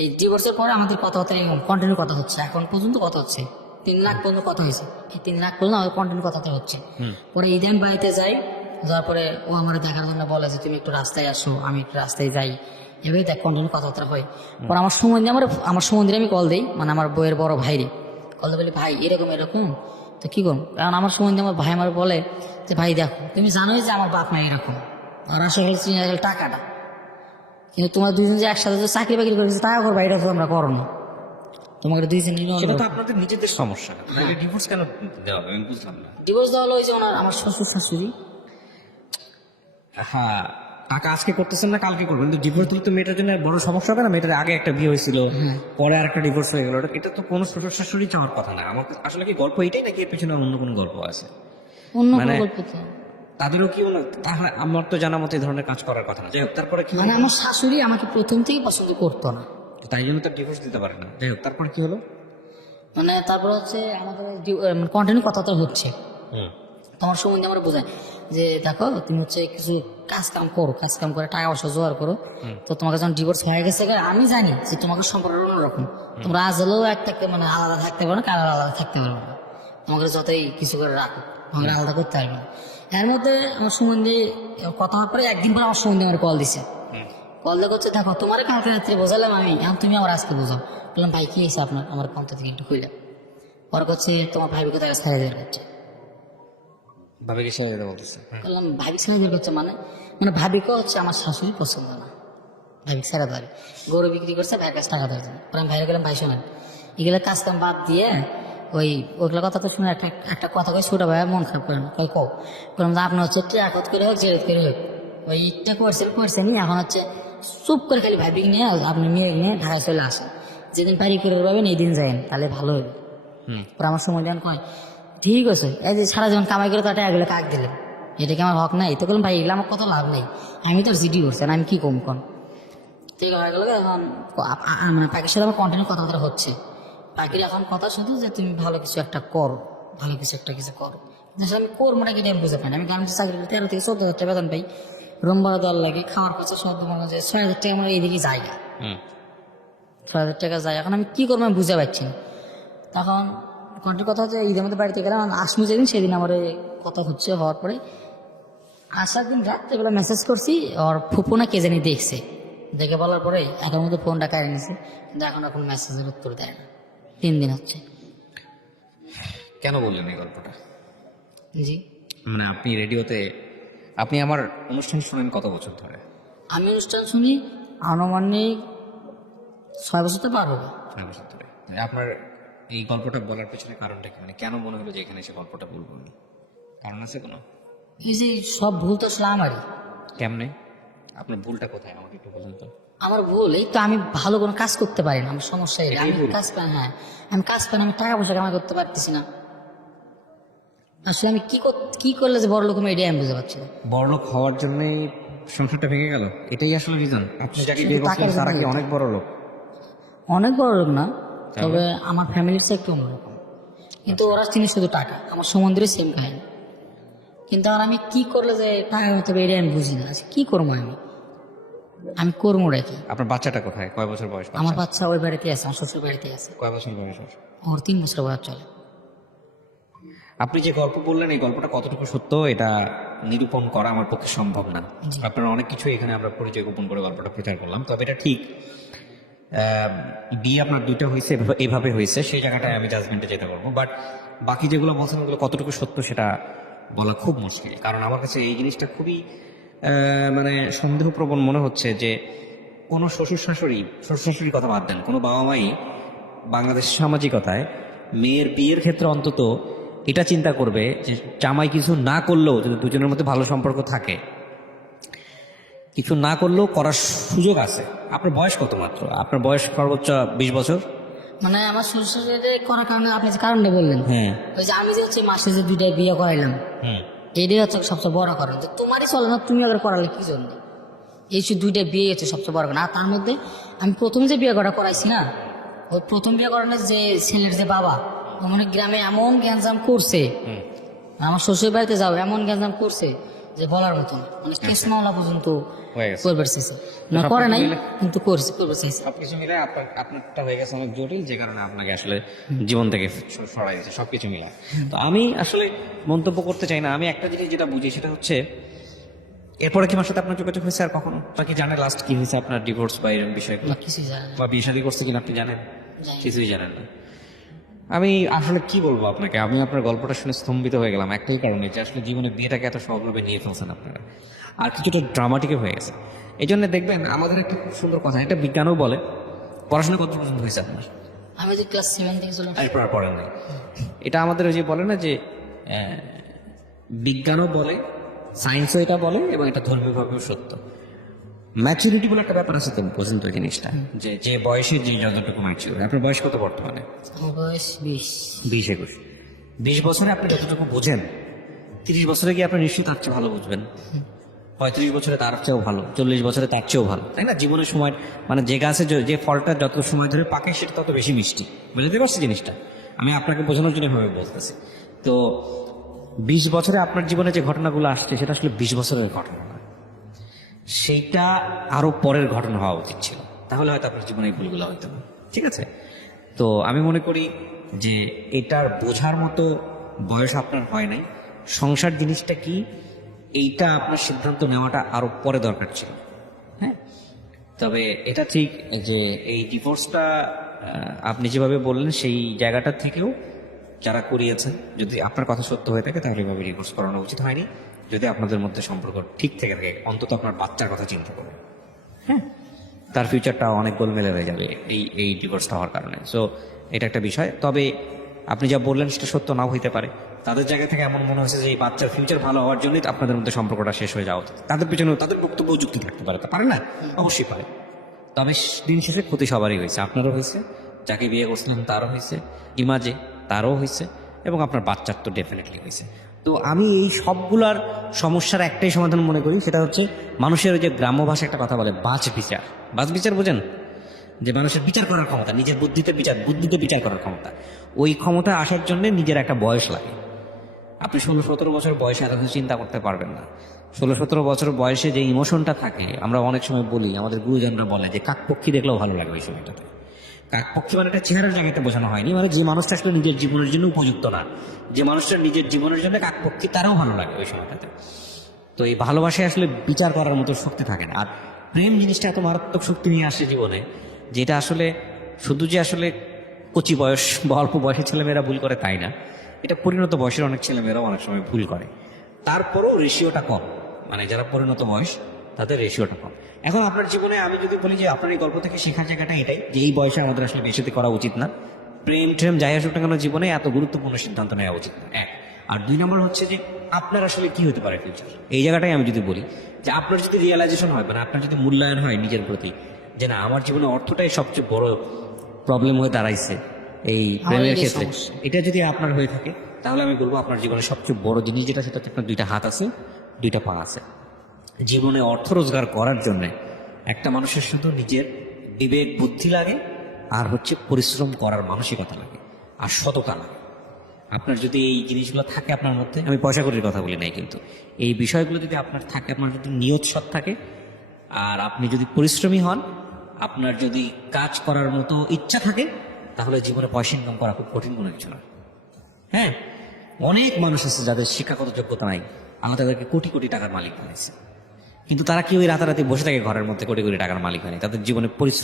এই ডিভোর্সের পরে আমাদের কথাবার্তা এরকম কন্টিনিউ কথা হচ্ছে, এখন পর্যন্ত কথা হচ্ছে, 3 লাখ পর্যন্ত কথা হয়েছে। এই 3 লাখ পর্যন্ত আমাদের কন্টিনিউ কথাটা হচ্ছে। পরে ঈদে আমি বাড়িতে যাই, যাওয়ার পরে ও আমার দেখার জন্য বলে যে তুমি একটু রাস্তায় আসো, আমি একটু রাস্তায় যাই, এভাবে দেখ কন্টিনিউ কথাবার্তা হয়। পরে আমার সুমন্দিরে আমি কল দিই, মানে আমার বইয়ের বড় ভাইরে কল দিয়ে বলি ভাই এরকম এরকম, তো কি করবো? কারণ আমার সম্বন্ধে আমার ভাই আমার বলে যে ভাই দেখো তুমি জানোই যে আমার বাপ মা এরকম, আর আশা করছি টাকাটা, কিন্তু তোমার দুজন যে একসাথে যে চাকরি বাকরি করেছে টাকা করবো, এটা তো আমরা করো না, তোমাকে দুইজন সেটা তো আপনাদের নিজেদের সমস্যা, ডিভোর্স কেন দেওয়া হবে আমি বুঝলাম না। ডিভোর্স দেওয়া হলো ওই যে আমার শ্বশুর শাশুড়ি। হ্যাঁ, টাকা আজকে করতেছেন না কালকে করবেন, কিন্তু ডিভোর্স দিলে তো মেয়েটার জন্য বড় সমস্যা হবে না? মেয়েটার আগে একটা বিয়ে হয়েছিল, পরে আর একটা ডিভোর্স হয়ে গেল, এটা তো কোনো শ্বশুর শাশুড়ি চাওয়ার কথা না। আমার আসলে কি গল্প এটাই, নাকি এর পিছনে অন্য কোনো গল্প আছে? অন্য মানে- কোনো গল্প তো তাদেরও কি তাহলে আমার তো জানা মতো এই ধরনের কাজ করার কথা না। যাই হোক, তারপরে কি মানে আমার শাশুড়ি আমাকে প্রথম থেকে পছন্দ করতো না, তাই জন্য তো ডিভোর্স দিতে পারে না। যাই হোক, তারপর কি হলো? মানে তারপর হচ্ছে আমাদের কন্টিনিউ কথাটা হচ্ছে, তোমার সম্বন্ধে আমরা বোঝাই যে দেখো তুমি হচ্ছে কিছু কাজ কাম করো, কাজ কাম করে টাকা পয়সা জোগাড় করো, তো তোমাকে যখন ডিভোর্স হয়ে গেছে আমি জানি যে তোমাকে সম্পর্ক অন্যরকম, তোমরা আজ হলেও একটা মানে আলাদা থাকতে পারো না, কারো আলাদা থাকতে পারো না, তোমাকে যতই কিছু করে রাখো তোমাকে আলাদা করতে পারবে না। এর মধ্যে আমার সম্বন্ধে কথা হওয়ার পরে একদিন পরে আমার সম্বন্ধে আমার কল দিছে, কল দিয়ে করছে দেখো তোমার কালকে রাত্রে বোঝালাম আমি, এখন তুমি আমার আজকে বোঝাও। বললাম ভাই কি হয়েছে আপনার, আমার কন্ত থেকে একটু খুললাম। পরে করছে তোমার ভাই কোথায় ছাড়া দেওয়ার করছে, ভাবিকে ছেড়ে যেতে বলতেছে। বললাম ভাবি ছেড়ে দেওয়ার করছে মানে মানে ভাবিকে হচ্ছে আমার শাশুড়ি পছন্দ না, ভাবি ছেড়ে দেওয়ার, গরু বিক্রি করছে ভাইয়ের কাছে টাকা দেওয়ার জন্য। পরে আমি ভাইয়ের গেলাম ভাই শোনেন এগুলো কাজ কাম বাদ দিয়ে ওইগুলো কথা তো শুনে একটা কথা কই ছোট ভাই মন খারাপ করেন, কই কও বললাম যে আপনার হচ্ছে একত করে হোক জেরত করে হোক ওই ইটটা করছেন এখন হচ্ছে চুপ করে খালি ভাবিকে নিয়ে আপনি মেয়ে নিয়ে ঢাকায় চলে আসেন, যেদিন পারি করে পাবেন এই দিন যাইন তাহলে ভালো হবে। পরে আমার সময় দেন কয় ঠিক আছে, এই যে সারা জীবন কামাই করে তাটা এগুলো কাক দিলেন, এটা কি আমার হক নাই? তো বললাম ভাই এগুলো আমার কত লাভ নেই, আমি তো জিডি করছেন আমি কি কম কম। ঠিক হয়ে গেল, এখন মানে পাখির সাথে আমার কন্টিনিউ কথাবার্তা হচ্ছে, পাখির এখন কথা শুধু যে তুমি ভালো কিছু একটা করো, ভালো কিছু একটা কিছু করো, আসলে আমি করবোটা কি আমি বুঝে পাই না। আমি গার্মেন্টস চাকরি করি 13 থেকে 14 হাজার টাকা বেতন পাই, রুম ভাড়া দেওয়ার লাগে, খাওয়ার খরচা সব মনে যে 6,000 টাকা আমার এইদিকে জায়গা, 6,000 টাকা যায়। এখন আমি কি করবো আমি বুঝতে পারছি না। তখন কন্টের কথা হচ্ছে ঈদের মধ্যে বাড়িতে গেলাম, আসমু যেদিন সেদিন আমার এই কথা হচ্ছে, হওয়ার পরে আসার দিন রাত্রেবেলা মেসেজ করছি, ওর ফুপু না কে জানি দেখছে, দেখে বলার পরে এখন মধ্যে ফোনটা কাড়ে নিছে, কিন্তু এখন এখন মেসেজের উত্তর দেয় না, 3 দিন হচ্ছে। কেন বললেন এই গল্পটা? জি, মানে আপনি রেডিওতে, আপনি আমার অনুষ্ঠান শুনেন কত বছর ধরে? আমি অনুষ্ঠান শুনি আনুমানিক 6 বছর তো পার হবে। 6 বছর ধরে। আপনার এই গল্পটা বলার পেছনে কারণটা কি? মানে কেন মনে হলো যে এখানে এসে গল্পটা বলবো আমি? কারণ আছে কোনো? এই যে সব ভুল তো আসলে আমারই। কেমনে? আপনার ভুলটা কোথায় আমাকে একটু বলুন তো। আমার ভুল এই তো, আমি ভালো কোনো কাজ করতে পারি না, আমার সমস্যা এটা। আমি কাজ পাই, হ্যাঁ আমি কাজ পাই না, আমি টাকা পয়সা কামাই করতে পারতেছি না। আসলে আমি কি করলে যে বড় লোক আমি এটাই আমি বুঝতে পারছি না। বড়লোক হওয়ার জন্যই সংসারটা ভেঙে গেল, এটাই আসলে রিজন? আপনি যাকে বিয়ে শুধু টাকার করছেন তারা কি জন্যই। অনেক বড় লোক? অনেক বড় লোক না, তবে আমার ফ্যামিলির চেয়ে একটু অন্যরকম, কিন্তু ওরা চিনি শুধু টাকা। আমার সমুদ্রে সেম কাহিনী, কিন্তু আর আমি কি করলে যে টাকা হতে হবে এটাই আমি বুঝি না। আচ্ছা, কি করবো আমি করবো কি? আপনার বাচ্চাটা কোথায়? কয় বছর বয়স? আমার বাচ্চা ওই বাড়িতে আছে, আমার শ্বশুর বাড়িতে আছে। কয় বছর বয়স ওর? ওর 3 বছর বয়স চলে। আপনি যে গল্প বললেন এই গল্পটা কতটুকু সত্য এটা নিরূপণ করা আমার পক্ষে সম্ভব না। আপনার অনেক কিছু এখানে আমরা পরিচয় গোপন করে গল্পটা প্রচার করলাম, তবে এটা ঠিক বিয়ে আপনার 2টা হয়েছে, এভাবে হয়েছে, সেই জায়গাটায় আমি জাজমেন্টে যেতে পারবো। বাট বাকি যেগুলো বলছেন ওগুলো কতটুকু সত্য সেটা বলা খুব মুশকিল, কারণ আমার কাছে এই জিনিসটা খুবই মানে সন্দেহপ্রবণ মনে হচ্ছে যে কোনো শ্বশুর শাশুড়ির কথা বাদ দেন, কোনো বাবা মাই বাংলাদেশের সামাজিকতায় মেয়ের বিয়ের ক্ষেত্রে অন্তত এটা চিন্তা করবে যে জামাই কিছু না করলেও যদি দুজনের মধ্যে ভালো সম্পর্ক থাকে, কিছু না করলেও করার সুযোগ আছে। আপনার বয়স কত মাত্র? আপনার বয়স সর্বোচ্চ 20 বছর। মানে আমার শ্বশুর করার কারণে আপনি যে কারণটা বললেন, ওই যে আমি যে হচ্ছে মাসে যে 2টা বিয়ে করাইলাম, এটাই হচ্ছে সবচেয়ে বড় কারণ। তো তোমারই চলে না, তুমি আগে করালে কি জন্য? এই 2টা বিয়ে হচ্ছে সবচেয়ে বড় কারণ। আর তার মধ্যে আমি প্রথম যে বিয়ে করাইছি না, ওই প্রথম বিয়ে করানোর যে ছেলের যে বাবা, আমার গ্রামে এমন গ্যাঞ্জাম করছে, আমার শ্বশুর বাড়িতে যাও এমন গ্যাঞ্জাম করছে যে বলার মতন, মানে কেস মামলা পর্যন্ত করবে চাইছে না, করে নাই কিন্তু করবে চাইছে। সবকিছু মিলে আপনারটা হয়ে গেছে অনেক জটিল, যে কারণে আপনাকে আসলে জীবন থেকে সরাই দিয়েছে সবকিছু মিলে। তো আমি আসলে মন্তব্য করতে চাই না, আমি একটা জিনিস যেটা বুঝি সেটা হচ্ছে এরপরে কি আমার সাথে আপনার যোগাযোগ হয়েছে আর কখনো? কি জানেন লাস্ট কি হয়েছে আপনার ডিভোর্স বা এরকম বিষয়গুলো? না, কিছুই জানে না। বা বিয়ে শাদী করছে কিনা আপনি জানেন? জানি। কিছুই জানেন না। আমি আসলে কি বলবো আপনাকে, আমি আপনার গল্পটা শুনে স্তম্ভিত হয়ে গেলাম একটাই কারণে, যে আসলে জীবনে বিয়েটাকে এত সহজভাবে নিয়ে ফেলছেন আপনারা, আর কিছুটা ড্রামাটিকও হয়ে গেছে। এই জন্য দেখবেন আমাদের একটা খুব সুন্দর কথা, এটা বিজ্ঞানও বলে। পড়াশোনা কত পর্যন্ত হয়েছে আপনার? আমি যে ক্লাস 7 থেকে চলে এরপর আর পড়েন নাই। এটা আমাদের ওই যে বলে না যে বিজ্ঞানও বলে, সায়েন্সও এটা বলে, এবং এটা ধর্মীয়ভাবেও সত্য। ম্যাচুরিটি বলে একটা ব্যাপার আছে, তো বোঝেন তো জিনিসটা, যে বয়সে যে যতটুকু ম্যাচুর। আপনার বয়স কত বর্তমানে? আমার বয়স 20-21। 20 বছরে আপনি যতটুকু বোঝেন, 30 বছরে গিয়ে আপনি নিশ্চয়ই তার চেয়ে ভালো বুঝবেন, 35 বছরে তার চেয়েও ভালো, 40 বছরে তার চেয়েও ভালো, তাই না? জীবনের সময় মানে যে গাছে যে ফলটা যত সময় ধরে পাকে সেটা তত বেশি মিষ্টি। বুঝতে পারছি জিনিসটা? আমি আপনাকে বোঝানোর জন্য এভাবে বলতেছি। তো 20 বছরে আপনার জীবনে যে ঘটনাগুলো আসছে সেটা আসলে 20 বছরের ঘটনা না, সেইটা আরো পরের ঘটনা হওয়া উচিত ছিল, তাহলে হয়তো আপনার জীবনে এই ভুলগুলো হইতো না। ঠিক আছে? তো আমি মনে করি যে এটার বোঝার মতো বয়স আপনার হয় নাই। সংসার জিনিসটা কি এইটা আপনার সিদ্ধান্ত নেওয়াটা আরো পরে দরকার ছিল। হ্যাঁ, তবে এটা ঠিক যে এই ডিভোর্সটা আপনি যেভাবে বললেন সেই জায়গাটা থেকেও যারা করিয়েছেন, যদি আপনার কথা সত্য হয়ে থাকে তাহলে এভাবে ডিভোর্স করানো উচিত হয়নি। যদি আপনাদের মধ্যে সম্পর্ক ঠিক থেকে থাকে, অন্তত আপনার বাচ্চার কথা চিন্তা করবেন। হ্যাঁ, তার ফিউচারটা অনেক গোলমেলে হয়ে যাবে এই ডিভোর্সটা হওয়ার কারণে। সো এটা একটা বিষয়। তবে আপনি যা বললেন সেটা সত্য নাও হইতে পারে। তাদের জায়গা থেকে এমন মনে হচ্ছে যে এই বাচ্চার ফিউচার ভালো হওয়ার জন্যই আপনাদের মধ্যে সম্পর্কটা শেষ হয়ে যাওয়া উচিত। তাদের পিছনে তাদের বক্তব্য যুক্তি থাকতে পারে, তা পারে না? অবশ্যই পারে। তবে দিন শেষে ক্ষতি সবারই হয়েছে, আপনারও হয়েছে, যাকে বিয়ে করছিলেন তারও হয়েছে, ইমাজে তারও হয়েছে, এবং আপনার বাচ্চার তো ডেফিনেটলি হয়েছে। তো আমি এই সবগুলার সমস্যার একটাই সমাধান মনে করি, সেটা হচ্ছে মানুষের ওই যে গ্রাম্য ভাষায় একটা কথা বলে বাছ বিচার। বাছ বিচার বোঝেন? যে মানুষের বিচার করার ক্ষমতা, নিজের বুদ্ধিতে বিচার করার ক্ষমতা, ওই ক্ষমতা আসার জন্য নিজের একটা বয়স লাগে। আপনি 16-17 বছর বয়সে এত কিছু চিন্তা করতে পারবেন না। 16-17 বছর বয়সে যে ইমোশনটা থাকে, আমরা অনেক সময় বলি, আমাদের গুরুজনরা বলে যে কাকপক্ষী দেখলেও ভালো লাগে ওই সময়টাতে। কাকপক্ষী মানে একটা চেহারার জায়গাতে বোঝানো হয়নি, মানে যে মানুষটা আসলে নিজের জীবনের জন্য উপযুক্ত না, যে মানুষটা নিজের জীবনের জন্য কাকপক্ষী, তারাও ভালো লাগে ওই সময়টাতে। তো এই ভালোবাসায় আসলে বিচার করার মতো শক্তি থাকে না। আর প্রেম জিনিসটা এত মারাত্মক শক্তি নিয়ে আসে জীবনে, যেটা আসলে শুধু যে আসলে কচি বয়স বা অল্প বয়সের ছেলেমেয়েরা ভুল করে তাই না, এটা পরিণত বয়সের অনেক ছেলেমেয়েরাও অনেক সময় ভুল করে। তারপরেও রেশিওটা কম, মানে যারা পরিণত বয়স তাদের রেশিওটা কম। এখন আপনার জীবনে আমি যদি বলি যে আপনার এই গল্প থেকে শেখার জায়গাটা এটাই, যে এই বয়সে আমাদের আসলে বেশিতে করা উচিত না, প্রেম ট্রেম যাই আসুক না কেন জীবনে এত গুরুত্বপূর্ণ সিদ্ধান্ত নেওয়া উচিত না, এক। আর 2 নম্বর হচ্ছে যে আপনার আসলে কি হতে পারে ফিউচার, এই জায়গাটাই আমি যদি বলি যে আপনার যদি রিয়েলাইজেশন হয়, মানে আপনার যদি মূল্যায়ন হয় নিজের প্রতি, যে না আমার জীবনে অর্থটাই সবচেয়ে বড় প্রবলেম হয়ে দাঁড়াইছে এই প্রেমের এটাই ক্ষেত্রে, সমস্যা। এটা যদি আপনার হয়ে থাকে, তাহলে আমি বলবো আপনার জীবনে সবচেয়ে বড় জিনিস যেটা, সেটা হচ্ছে আপনার 2টা হাত আছে, 2টা পা আছে। জীবনে অর্থ রোজগার করার জন্য একটা মানুষের শুধু নিজের বিবেক বুদ্ধি লাগে, আর হচ্ছে পরিশ্রম করার মানসিকতা লাগে, আর সততা লাগে। আপনার যদি এই জিনিসগুলো থাকে আপনার মধ্যে, আমি পয়সা করির কথা বলি নাই, কিন্তু এই বিষয়গুলো যদি আপনার থাকে, আপনার যদি নিয়ত সৎ থাকে, আর আপনি যদি পরিশ্রমী হন, আপনার যদি কাজ করার মতো ইচ্ছা থাকে, তাহলে জীবনে পয়সা ইনকাম করা খুব কঠিন কোনো কিছু না। হ্যাঁ, অনেক মানুষ আছে যাদের শিক্ষাগত যোগ্যতা নাই, আল্লাহ তাদেরকে কোটি কোটি টাকার মালিক বানাইছে, কিন্তু তারা কি ওই রাতারাতি বসে থাকে ঘরের মধ্যে কোটি কোটি টাকার মালিক হয়নি, তাদের জীবনে পরিশ্রম